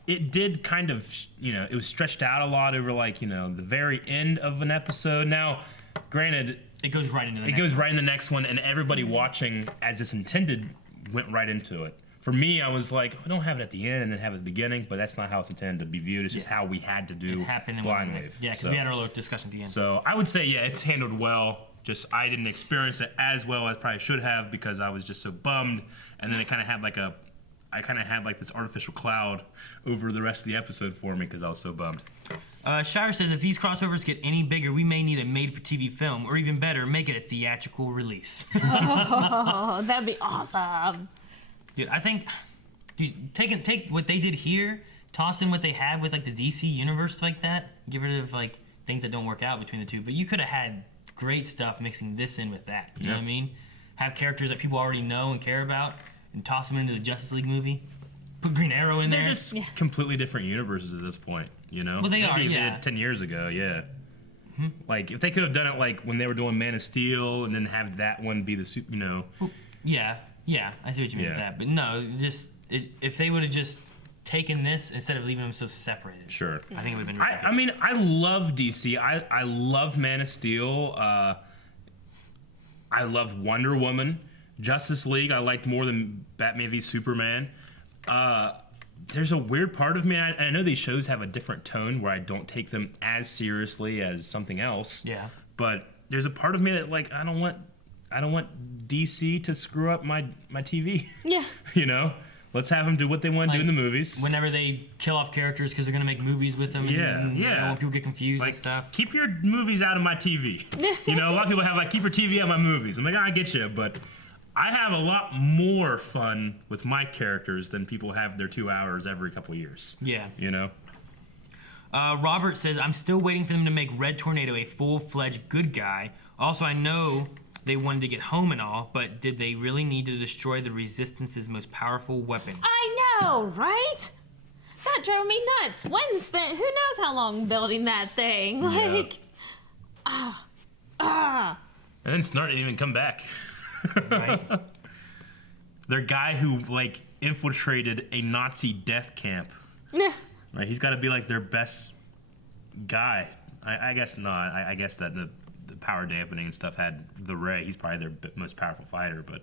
it did kind of, it was stretched out a lot over like, the very end of an episode. Now, granted, it goes right into the next one. Right in the next one, and everybody watching as it's intended went right into it. For me, I was like, we don't have it at the end and then have it at the beginning, but that's not how it's intended to be viewed. It's just how we had to do Blind Wave. Yeah, because we had our little discussion at the end. So I would say, yeah, it's handled well. Just I didn't experience it as well as probably should have because I was just so bummed. And then it kind of had like this artificial cloud over the rest of the episode for me because I was so bummed. Shire says if these crossovers get any bigger, we may need a made-for-TV film, or even better, make it a theatrical release. Oh, that'd be awesome. Dude, I think, take what they did here, toss in what they have with like the DC universe like that, get rid of like things that don't work out between the two. But you could have had great stuff mixing this in with that. You know what I mean? Have characters that people already know and care about, and toss them into the Justice League movie. Put Green Arrow in there. They're just completely different universes at this point, Well, they are, Maybe if they did 10 years ago, Mm-hmm. Like, if they could have done it, like, when they were doing Man of Steel, and then have that one be the, Yeah, I see what you mean with that. But no, if they would have just taken this instead of leaving them so separated. Sure. I think it would have been really good. I mean, I love DC. I love Man of Steel. I love Wonder Woman. Justice League I liked more than Batman v Superman. There's a weird part of me, I know these shows have a different tone where I don't take them as seriously as something else. Yeah. But there's a part of me that, like, I don't want DC to screw up my TV. Yeah. Let's have them do what they want to do in the movies. Whenever they kill off characters because they're going to make movies with them. And people get confused and stuff. Keep your movies out of my TV. A lot of people have, like, keep your TV out of my movies. I'm like, I get you, but I have a lot more fun with my characters than people have their 2 hours every couple years. Yeah. Robert says, I'm still waiting for them to make Red Tornado a full-fledged good guy. Also, I know they wanted to get home and all, but did they really need to destroy the Resistance's most powerful weapon? I know, right? That drove me nuts. One spent who knows how long building that thing. Like, And then Snart didn't even come back. Right. Their guy who, like, infiltrated a Nazi death camp. Right, he's got to be, like, their best guy. I guess not. I guess that the power dampening and stuff had the Ray. He's probably their most powerful fighter, but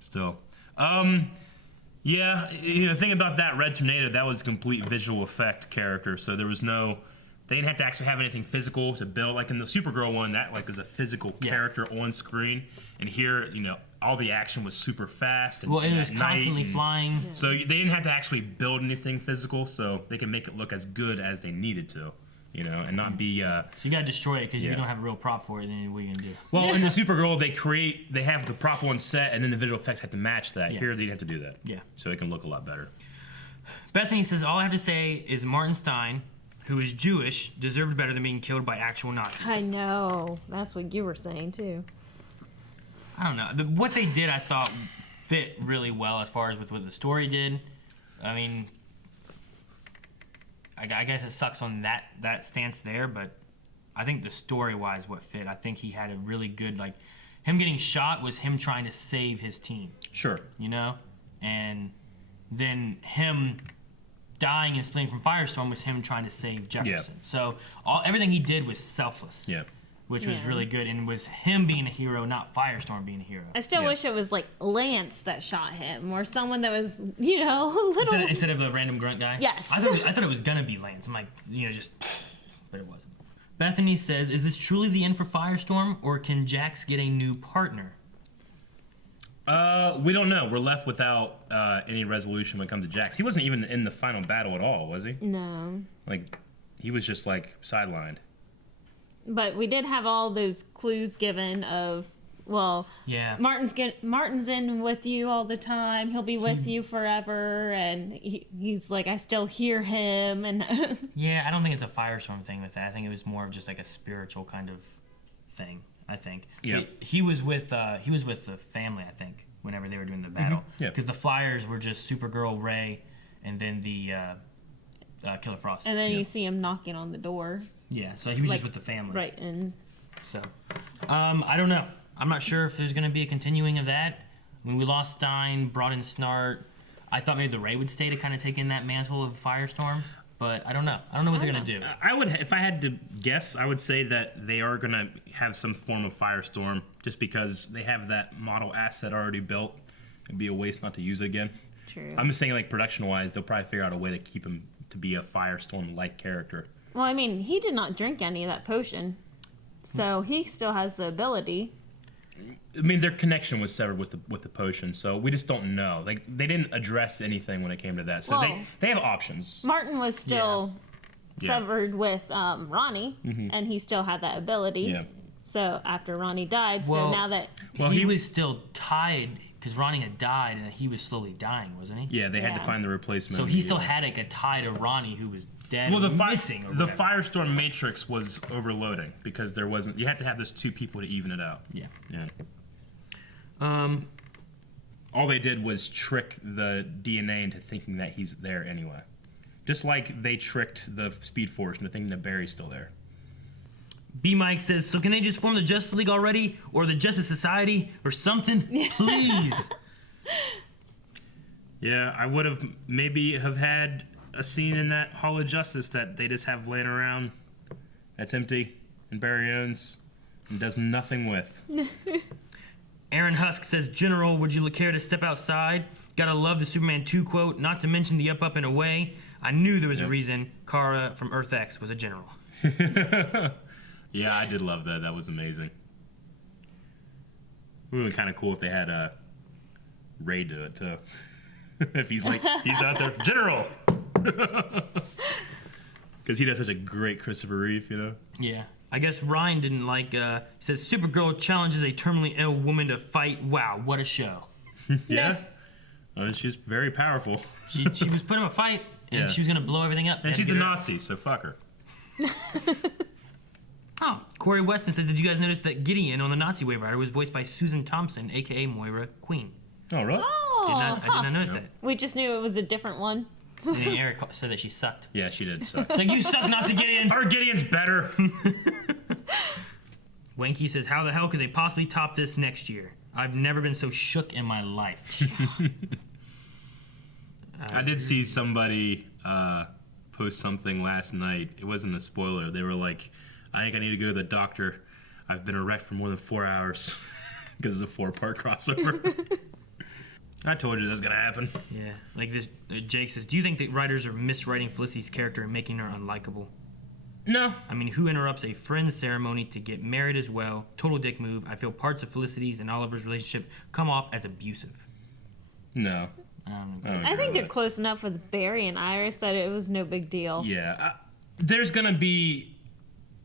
still. Yeah, the thing about that Red Tornado, that was a complete visual effect character, so there was no... They didn't have to actually have anything physical to build. Like in the Supergirl one, that like is a physical character on screen. And here, all the action was super fast. And it was constantly flying. So they didn't have to actually build anything physical, so they can make it look as good as they needed to, and not be... So you gotta destroy it, because if you don't have a real prop for it, then what are you gonna do? Well, in the Supergirl, they have the prop on set, and then the visual effects have to match that. Here, they didn't have to do that. Yeah. So it can look a lot better. Bethany says, all I have to say is Martin Stein, who is Jewish, deserved better than being killed by actual Nazis. I know. That's what you were saying, too. I don't know. What they did, I thought, fit really well as far as with what the story did. I mean, I guess it sucks on that stance there, but I think the story-wise what fit. I think he had a really good, like, him getting shot was him trying to save his team. Sure. And then him dying and splitting from Firestorm was him trying to save Jefferson. Yeah. So everything he did was selfless. Yeah. Which was really good, and was him being a hero, not Firestorm being a hero. I still wish it was like Lance that shot him, or someone that was, a little... Instead of a random grunt guy? Yes. I thought it was gonna be Lance. I'm like, just... But it wasn't. Bethany says, is this truly the end for Firestorm, or can Jax get a new partner? We don't know. We're left without any resolution when it comes to Jax. He wasn't even in the final battle at all, was he? No. Like, he was just, like, sidelined. But we did have all those clues given of, Martin's in with you all the time. He'll be with you forever, and he's like, I still hear him. And yeah, I don't think it's a Firestorm thing with that. I think it was more of just like a spiritual kind of thing. I think. Yeah. He was with the family. I think whenever they were doing the battle. Mm-hmm. Yeah. Because the Flyers were just Supergirl, Ray, and then the Killer Frost. And then you see him knocking on the door. Yeah, so he was just with the family. Right, and... So, I don't know. I'm not sure if there's going to be a continuing of that. When we lost Stein, brought in Snart, I thought maybe the Ray would stay to kind of take in that mantle of Firestorm, but I don't know. I don't know what they're gonna do. I would, if I had to guess, I would say that they are gonna have some form of Firestorm, just because they have that model asset already built. It'd be a waste not to use it again. True. I'm just thinking, like, production-wise, they'll probably figure out a way to keep him to be a Firestorm-like character. Well, I mean, he did not drink any of that potion, so he still has the ability. I mean, their connection was severed with the potion, so we just don't know. Like, they didn't address anything when it came to that, so Well, they have options. Martin was still Yeah. severed with Ronnie, and he still had that ability. Yeah. So after Ronnie died, Well, so now that he was still tied because Ronnie had died and he was slowly dying, wasn't he? Yeah, they had to find the replacement. So he still had like a tie to Ronnie who was dead. Well, missing. Or the whatever. Firestorm Matrix was overloading because there wasn't. You had to have those two people to even it out. Yeah. Yeah. All they did was trick the DNA into thinking that he's there anyway. Just like they tricked the Speed Force into thinking that Barry's still there. B Mike says, so can they just form the Justice League already? Or the Justice Society? Or something? Please. Yeah, I would have maybe have had a scene in that Hall of Justice that they just have laying around that's empty and Barry owns and does nothing with. Aaron Husk says, General, would you care to step outside? Gotta love the Superman 2 quote, not to mention the up and away. I knew there was a reason Kara from Earth X was a general. Yeah, I did love that. That was amazing. It would have been kind of cool if they had Ray do it, too. If he's like, he's out there, General! Because he does such a great Christopher Reeve, you know? Yeah. I guess Ryan didn't like, he says, Supergirl challenges a terminally ill woman to fight. Wow, what a show. Yeah? She's very powerful. She was putting up a fight, and she was going to blow everything up. And she's a Nazi, so fuck her. Oh, Corey Weston says, did you guys notice that Gideon on the Nazi Wave Rider was voiced by Susan Thompson, a.k.a. Moira Queen? Oh, really? Oh, I did not notice that. We just knew it was a different one. And then Eric said that she sucked. Yeah, she did suck. Like, you suck, Nazi Gideon! Our Gideon's better! Wanky says, how the hell could they possibly top this next year? I've never been so shook in my life. I did see somebody post something last night. It wasn't a spoiler. They were like, I think I need to go to the doctor. I've been erect for more than 4 hours because it's a 4-part crossover. I told you that was going to happen. Yeah. Like this, Jake says, do you think that writers are miswriting Felicity's character and making her unlikable? No. I mean, who interrupts a friend's ceremony to get married as well? Total dick move. I feel parts of Felicity's and Oliver's relationship come off as abusive. No. I think they're close enough with Barry and Iris that it was no big deal. Yeah. There's going to be...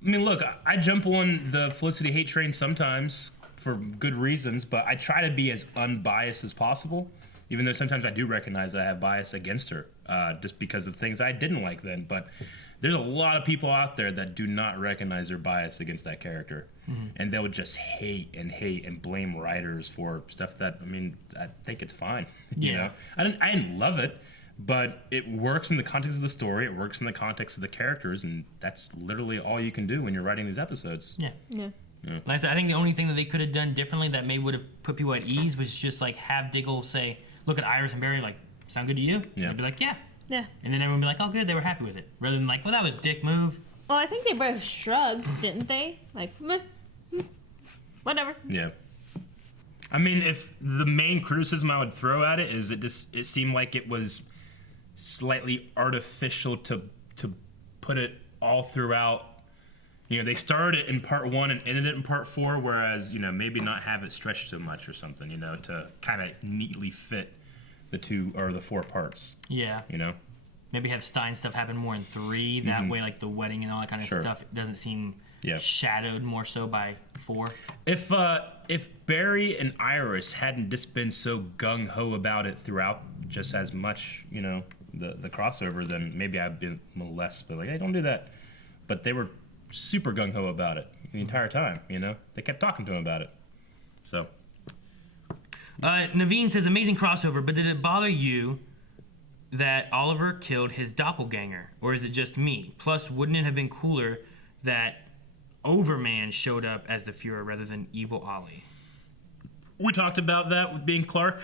I mean, look, I jump on the Felicity hate train sometimes for good reasons, but I try to be as unbiased as possible, even though sometimes I do recognize I have bias against her just because of things I didn't like then. But there's a lot of people out there that do not recognize their bias against that character. Mm-hmm. And they'll just hate and blame writers for stuff that, I mean, I think it's fine. You know? I didn't love it. But it works in the context of the story. It works in the context of the characters, and that's literally all you can do when you're writing these episodes. Yeah. Yeah. Like I said, I think the only thing that they could have done differently that maybe would have put people at ease was just like have Diggle say, "Look at Iris and Barry, like, sound good to you?" Yeah. And they'd be like, "Yeah." Yeah. And then everyone would be like, "Oh, good, they were happy with it," rather than like, "Well, that was dick move." Well, I think they both shrugged, didn't they? Like, meh, whatever. Yeah. I mean, if the main criticism I would throw at it is it seemed like it was slightly artificial to put it all throughout. You know, they started it in part 1 and ended it in part 4, whereas, you know, maybe not have it stretched so much or something, you know, to kind of neatly fit the 2 or the 4 parts. Yeah. You know? Maybe have Stein stuff happen more in 3. That way, like the wedding and all that kind of stuff doesn't seem shadowed more so by 4. If Barry and Iris hadn't just been so gung-ho about it throughout just as much, you know, the crossover, then maybe I'd be less, but like, hey, don't do that. But they were super gung-ho about it the entire time, you know? They kept talking to him about it. So. Naveen says, amazing crossover, but did it bother you that Oliver killed his doppelganger? Or is it just me? Plus, wouldn't it have been cooler that Overman showed up as the Fuhrer rather than Evil Ollie? We talked about that with being Clark.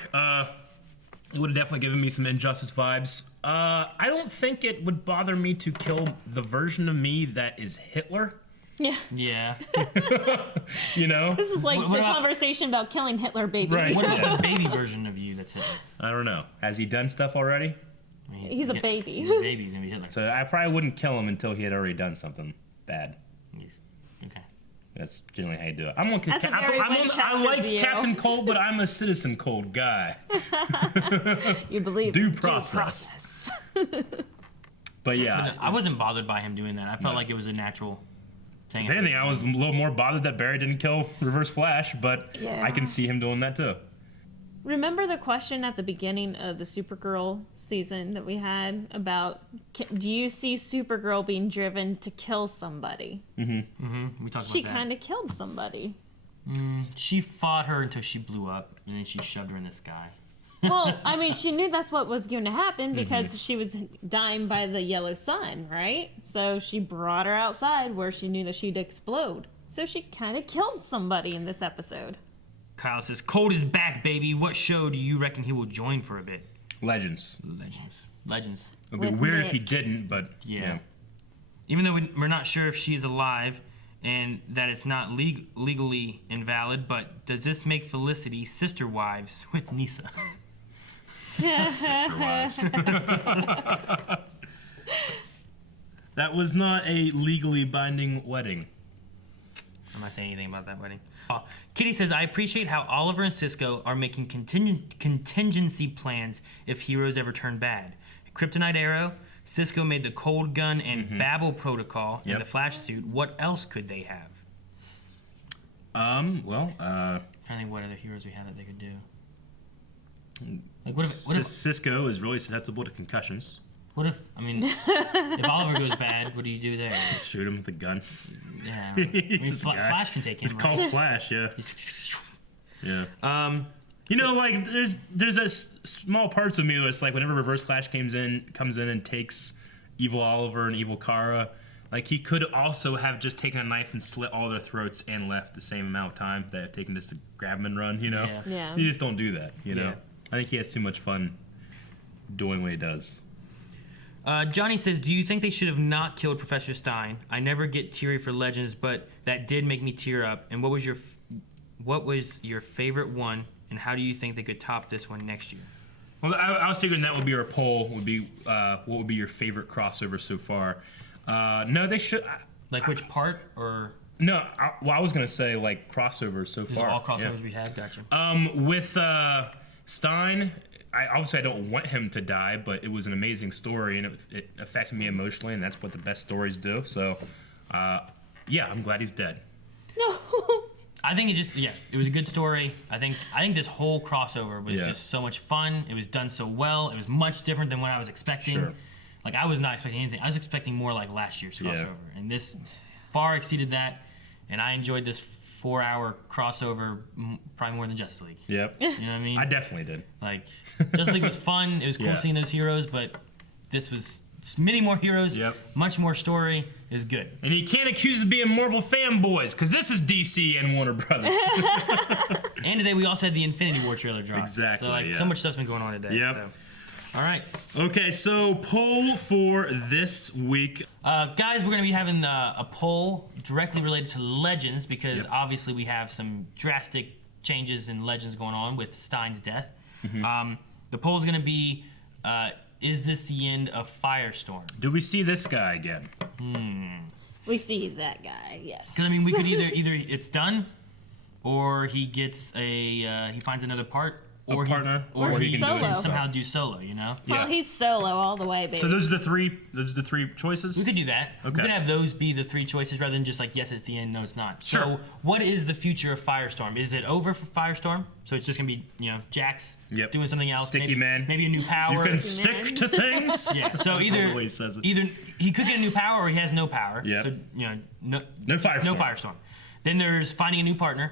It would have definitely given me some Injustice vibes. I don't think it would bother me to kill the version of me that is Hitler. Yeah. Yeah. You know? This is like the conversation about killing Hitler baby. Right. What about the baby version of you that's Hitler? I don't know. Has he done stuff already? I mean, He's a baby. He's a baby. He's gonna be Hitler. So I probably wouldn't kill him until he had already done something bad. Okay. That's generally how you do it. I'm on. That's a very I like view. Captain Cold, but I'm a Citizen Cold guy. You believe due in process. But yeah, But I wasn't bothered by him doing that. I felt like it was a natural thing. if anything, I was a little more bothered that Barry didn't kill Reverse Flash, but Yeah. I can see him doing that too. Remember the question at the beginning of the Supergirl season that we had about, do you see Supergirl being driven to kill somebody? Mm-hmm. We talked about She that. kind of killed somebody. She fought her until she blew up, and then she shoved her in the sky. Well, I mean, she knew that's what was going to happen because she was dying by the yellow sun, right? So she brought her outside where she knew that she'd explode. So she kind of killed somebody in this episode. Kyle says, Cold is back, baby. What show do you reckon he will join for a bit? Legends. Legends. It would be With weird if Nick. he didn't, but Yeah. Even though we're not sure if she's alive and that it's not legally invalid, but does this make Felicity sister wives with Nisa? Sister wives. That was not a legally binding wedding. I'm not saying anything about that wedding. Kitty says, I appreciate how Oliver and Cisco are making contingency plans if heroes ever turn bad. Kryptonite Arrow, Cisco made the cold gun and Babel protocol in the Flash suit. What else could they have? Trying to think what other heroes we have that they could do. Like what if Cisco is really susceptible to concussions. What if, I mean, if Oliver goes bad, what do you do there? Shoot him with a gun. Yeah. I mean, Flash can take him. It's called Flash, yeah. Yeah. You know, like there's a small parts of me that's like whenever Reverse Flash comes in and takes evil Oliver and evil Kara, like he could also have just taken a knife and slit all their throats and left the same amount of time that it taken just to grab them and run. You know, Yeah. You just don't do that. You know, Yeah. I think he has too much fun doing what he does. Johnny says, do you think they should have not killed Professor Stein? I never get teary for Legends, but that did make me tear up. And what was your favorite one, and how do you think they could top this one next year? Well, I was figuring that would be our poll. Would be what would be your favorite crossover so far? No, they should. Like which part or? No, I was gonna say like crossovers so These far. are all crossovers we had. Gotcha. With Stein, obviously I don't want him to die, but it was an amazing story and it affected me emotionally, and that's what the best stories do. So, yeah, I'm glad he's dead. No. I think it was a good story. I think this whole crossover was just so much fun. It was done so well. It was much different than what I was expecting. Sure. Like I was not expecting anything. I was expecting more like last year's crossover, and this far exceeded that. And I enjoyed this 4-hour crossover probably more than Justice League. Yep. You know what I mean? I definitely did. Like Justice League was fun. It was cool seeing those heroes, but this was many more heroes. Yep. Much more story. Is good. And you can't accuse us of being Marvel fanboys, because this is DC and Warner Brothers. And today we also had the Infinity War trailer drop. Exactly. So so much stuff's been going on today. Yep. So. All right. Okay, so poll for this week. Guys, we're going to be having a poll directly related to Legends because obviously we have some drastic changes in Legends going on with Stein's death. The poll is going to be, is this the end of Firestorm? Do we see this guy again? We see that guy, yes. Because, I mean, we could either it's done or he gets he finds another part. Or partner, or he can can somehow do solo, you know? Well, he's solo all the way, baby. So those are the three choices? We could do that. Okay. We could have those be the 3 choices rather than just like, yes, it's the end, no, it's not. Sure. So what is the future of Firestorm? Is it over for Firestorm? So it's just going to be, Jax doing something else. Sticky man. Maybe a new power. You can stick to things. Yeah, so either he could get a new power or he has no power. Yeah. So, no Firestorm. No Firestorm. Then there's finding a new partner.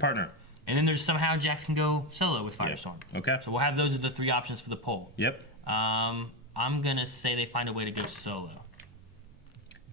And then there's somehow Jax can go solo with Firestorm. Yep. Okay. So we'll have those as the 3 options for the poll. Yep. I'm gonna say they find a way to go solo.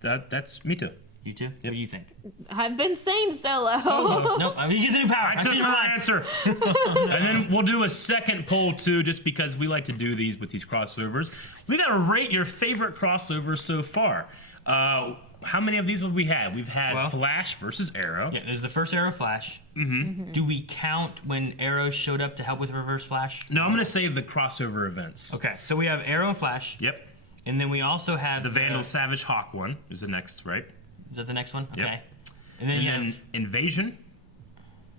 That's me too. You too? What do you think? I've been saying Solo. Nope, I mean, he gets a new power. I took her answer. And then we'll do a second poll too, just because we like to do these with these crossovers. We gotta rate your favorite crossovers so far. How many of these have we had? We've had Flash versus Arrow. Yeah, there's the first Arrow Flash. Do we count when Arrow showed up to help with Reverse Flash? No, I'm gonna say the crossover events. Okay, so we have Arrow and Flash. Yep. And then we also have the Vandal Savage Hawk one is the next, right? Is that the next one? Okay. Yep. And then, then Invasion.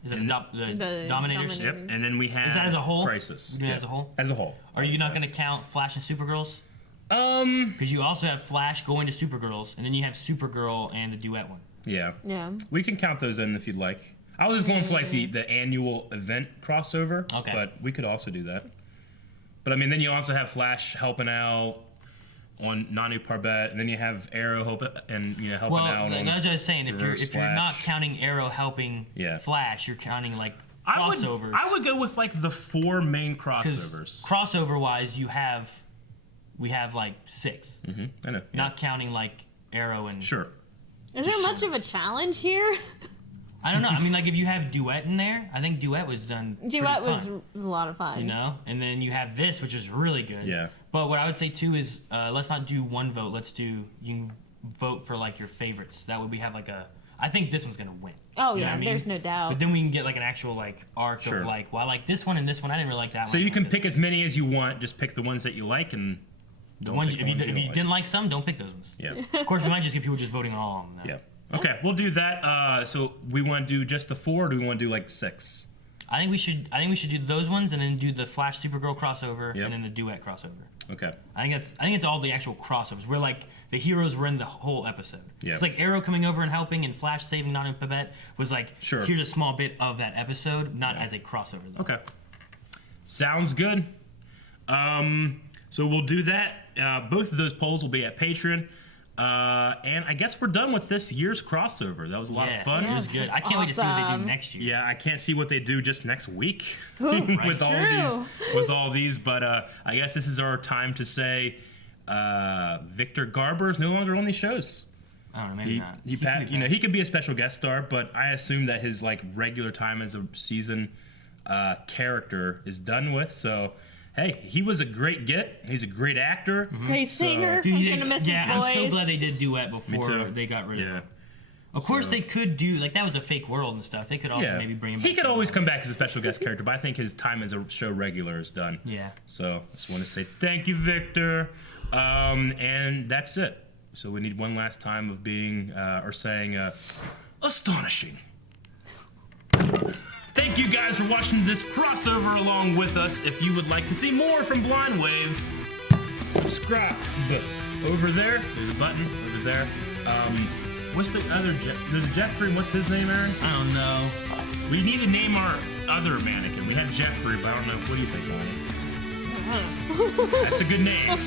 Is that the Dominators? Yep. And then we have Is that as a whole? Crisis. We do that as a whole? As a whole. Are you not going to count Flash and Supergirls? Because you also have Flash going to Supergirls, and then you have Supergirl and the duet one. Yeah. Yeah. We can count those in if you'd like. I was going for like the annual event crossover. Okay. But we could also do that. But I mean, then you also have Flash helping out on Nanu Parbat, and then you have Arrow helping out on that's what I was saying. If you're Flash. not counting Arrow helping Flash, you're counting like crossovers. I would go with like the 4 main crossovers. Crossover wise, we have like 6. I know. Not counting like Arrow and Sure. Is there much of a challenge here? I don't know. I mean, like if you have Duet in there, I think Duet was done. Duet was fun, a lot of fun. You know, and then you have this, which is really good. Yeah. But what I would say too is let's not do one vote. You can vote for like your favorites. That way we have like a. I think this one's gonna win. Oh You know yeah, what I mean? there's no doubt. But then we can get like an actual like arc of like, well, I like this one and this one. I didn't really like that one. So you can pick as many as you want. Just pick the ones that you like and. The ones if you didn't like some, don't pick those ones. Yeah. Of course, we might just get people just voting on all of them. Though. Yeah. Okay, we'll do that. So we want to do just the 4, or do we want to do like 6? I think we should do those ones and then do the Flash Supergirl crossover and then the Duet crossover. Okay. I think it's all the actual crossovers. Where like the heroes were in the whole episode. Yeah. It's like Arrow coming over and helping, and Flash saving Nana and Babette was like Sure. Here's a small bit of that episode, not as a crossover though. Okay. Sounds good. So we'll do that. Both of those polls will be at Patreon. And I guess we're done with this year's crossover. That was a lot of fun. It was good. I can't wait to see what they do next year. Yeah, I can't see what they do just next week Right. with all these. But I guess this is our time to say Victor Garber is no longer on these shows. I don't know, maybe not. He could be a special guest star, but I assume that his like regular time as a season character is done with. So. Hey, he was a great get. He's a great actor. Great singer. I'm gonna miss his voice. I'm so glad they did Duet before they got rid of him. Of course, they could do like that was a fake world and stuff. They could also maybe bring him back. He could always come back as a special guest character, but I think his time as a show regular is done. Yeah. So I just want to say thank you, Victor. And that's it. So we need one last time of being or saying astonishing. Thank you guys for watching this crossover along with us. If you would like to see more from Blind Wave, subscribe. Over there, there's a button over there. What's the other there's Jeffrey, what's his name, Aaron? I don't know. We need to name our other mannequin. We had Jeffrey, but I don't know. What do you think, Bonnie? That's a good name.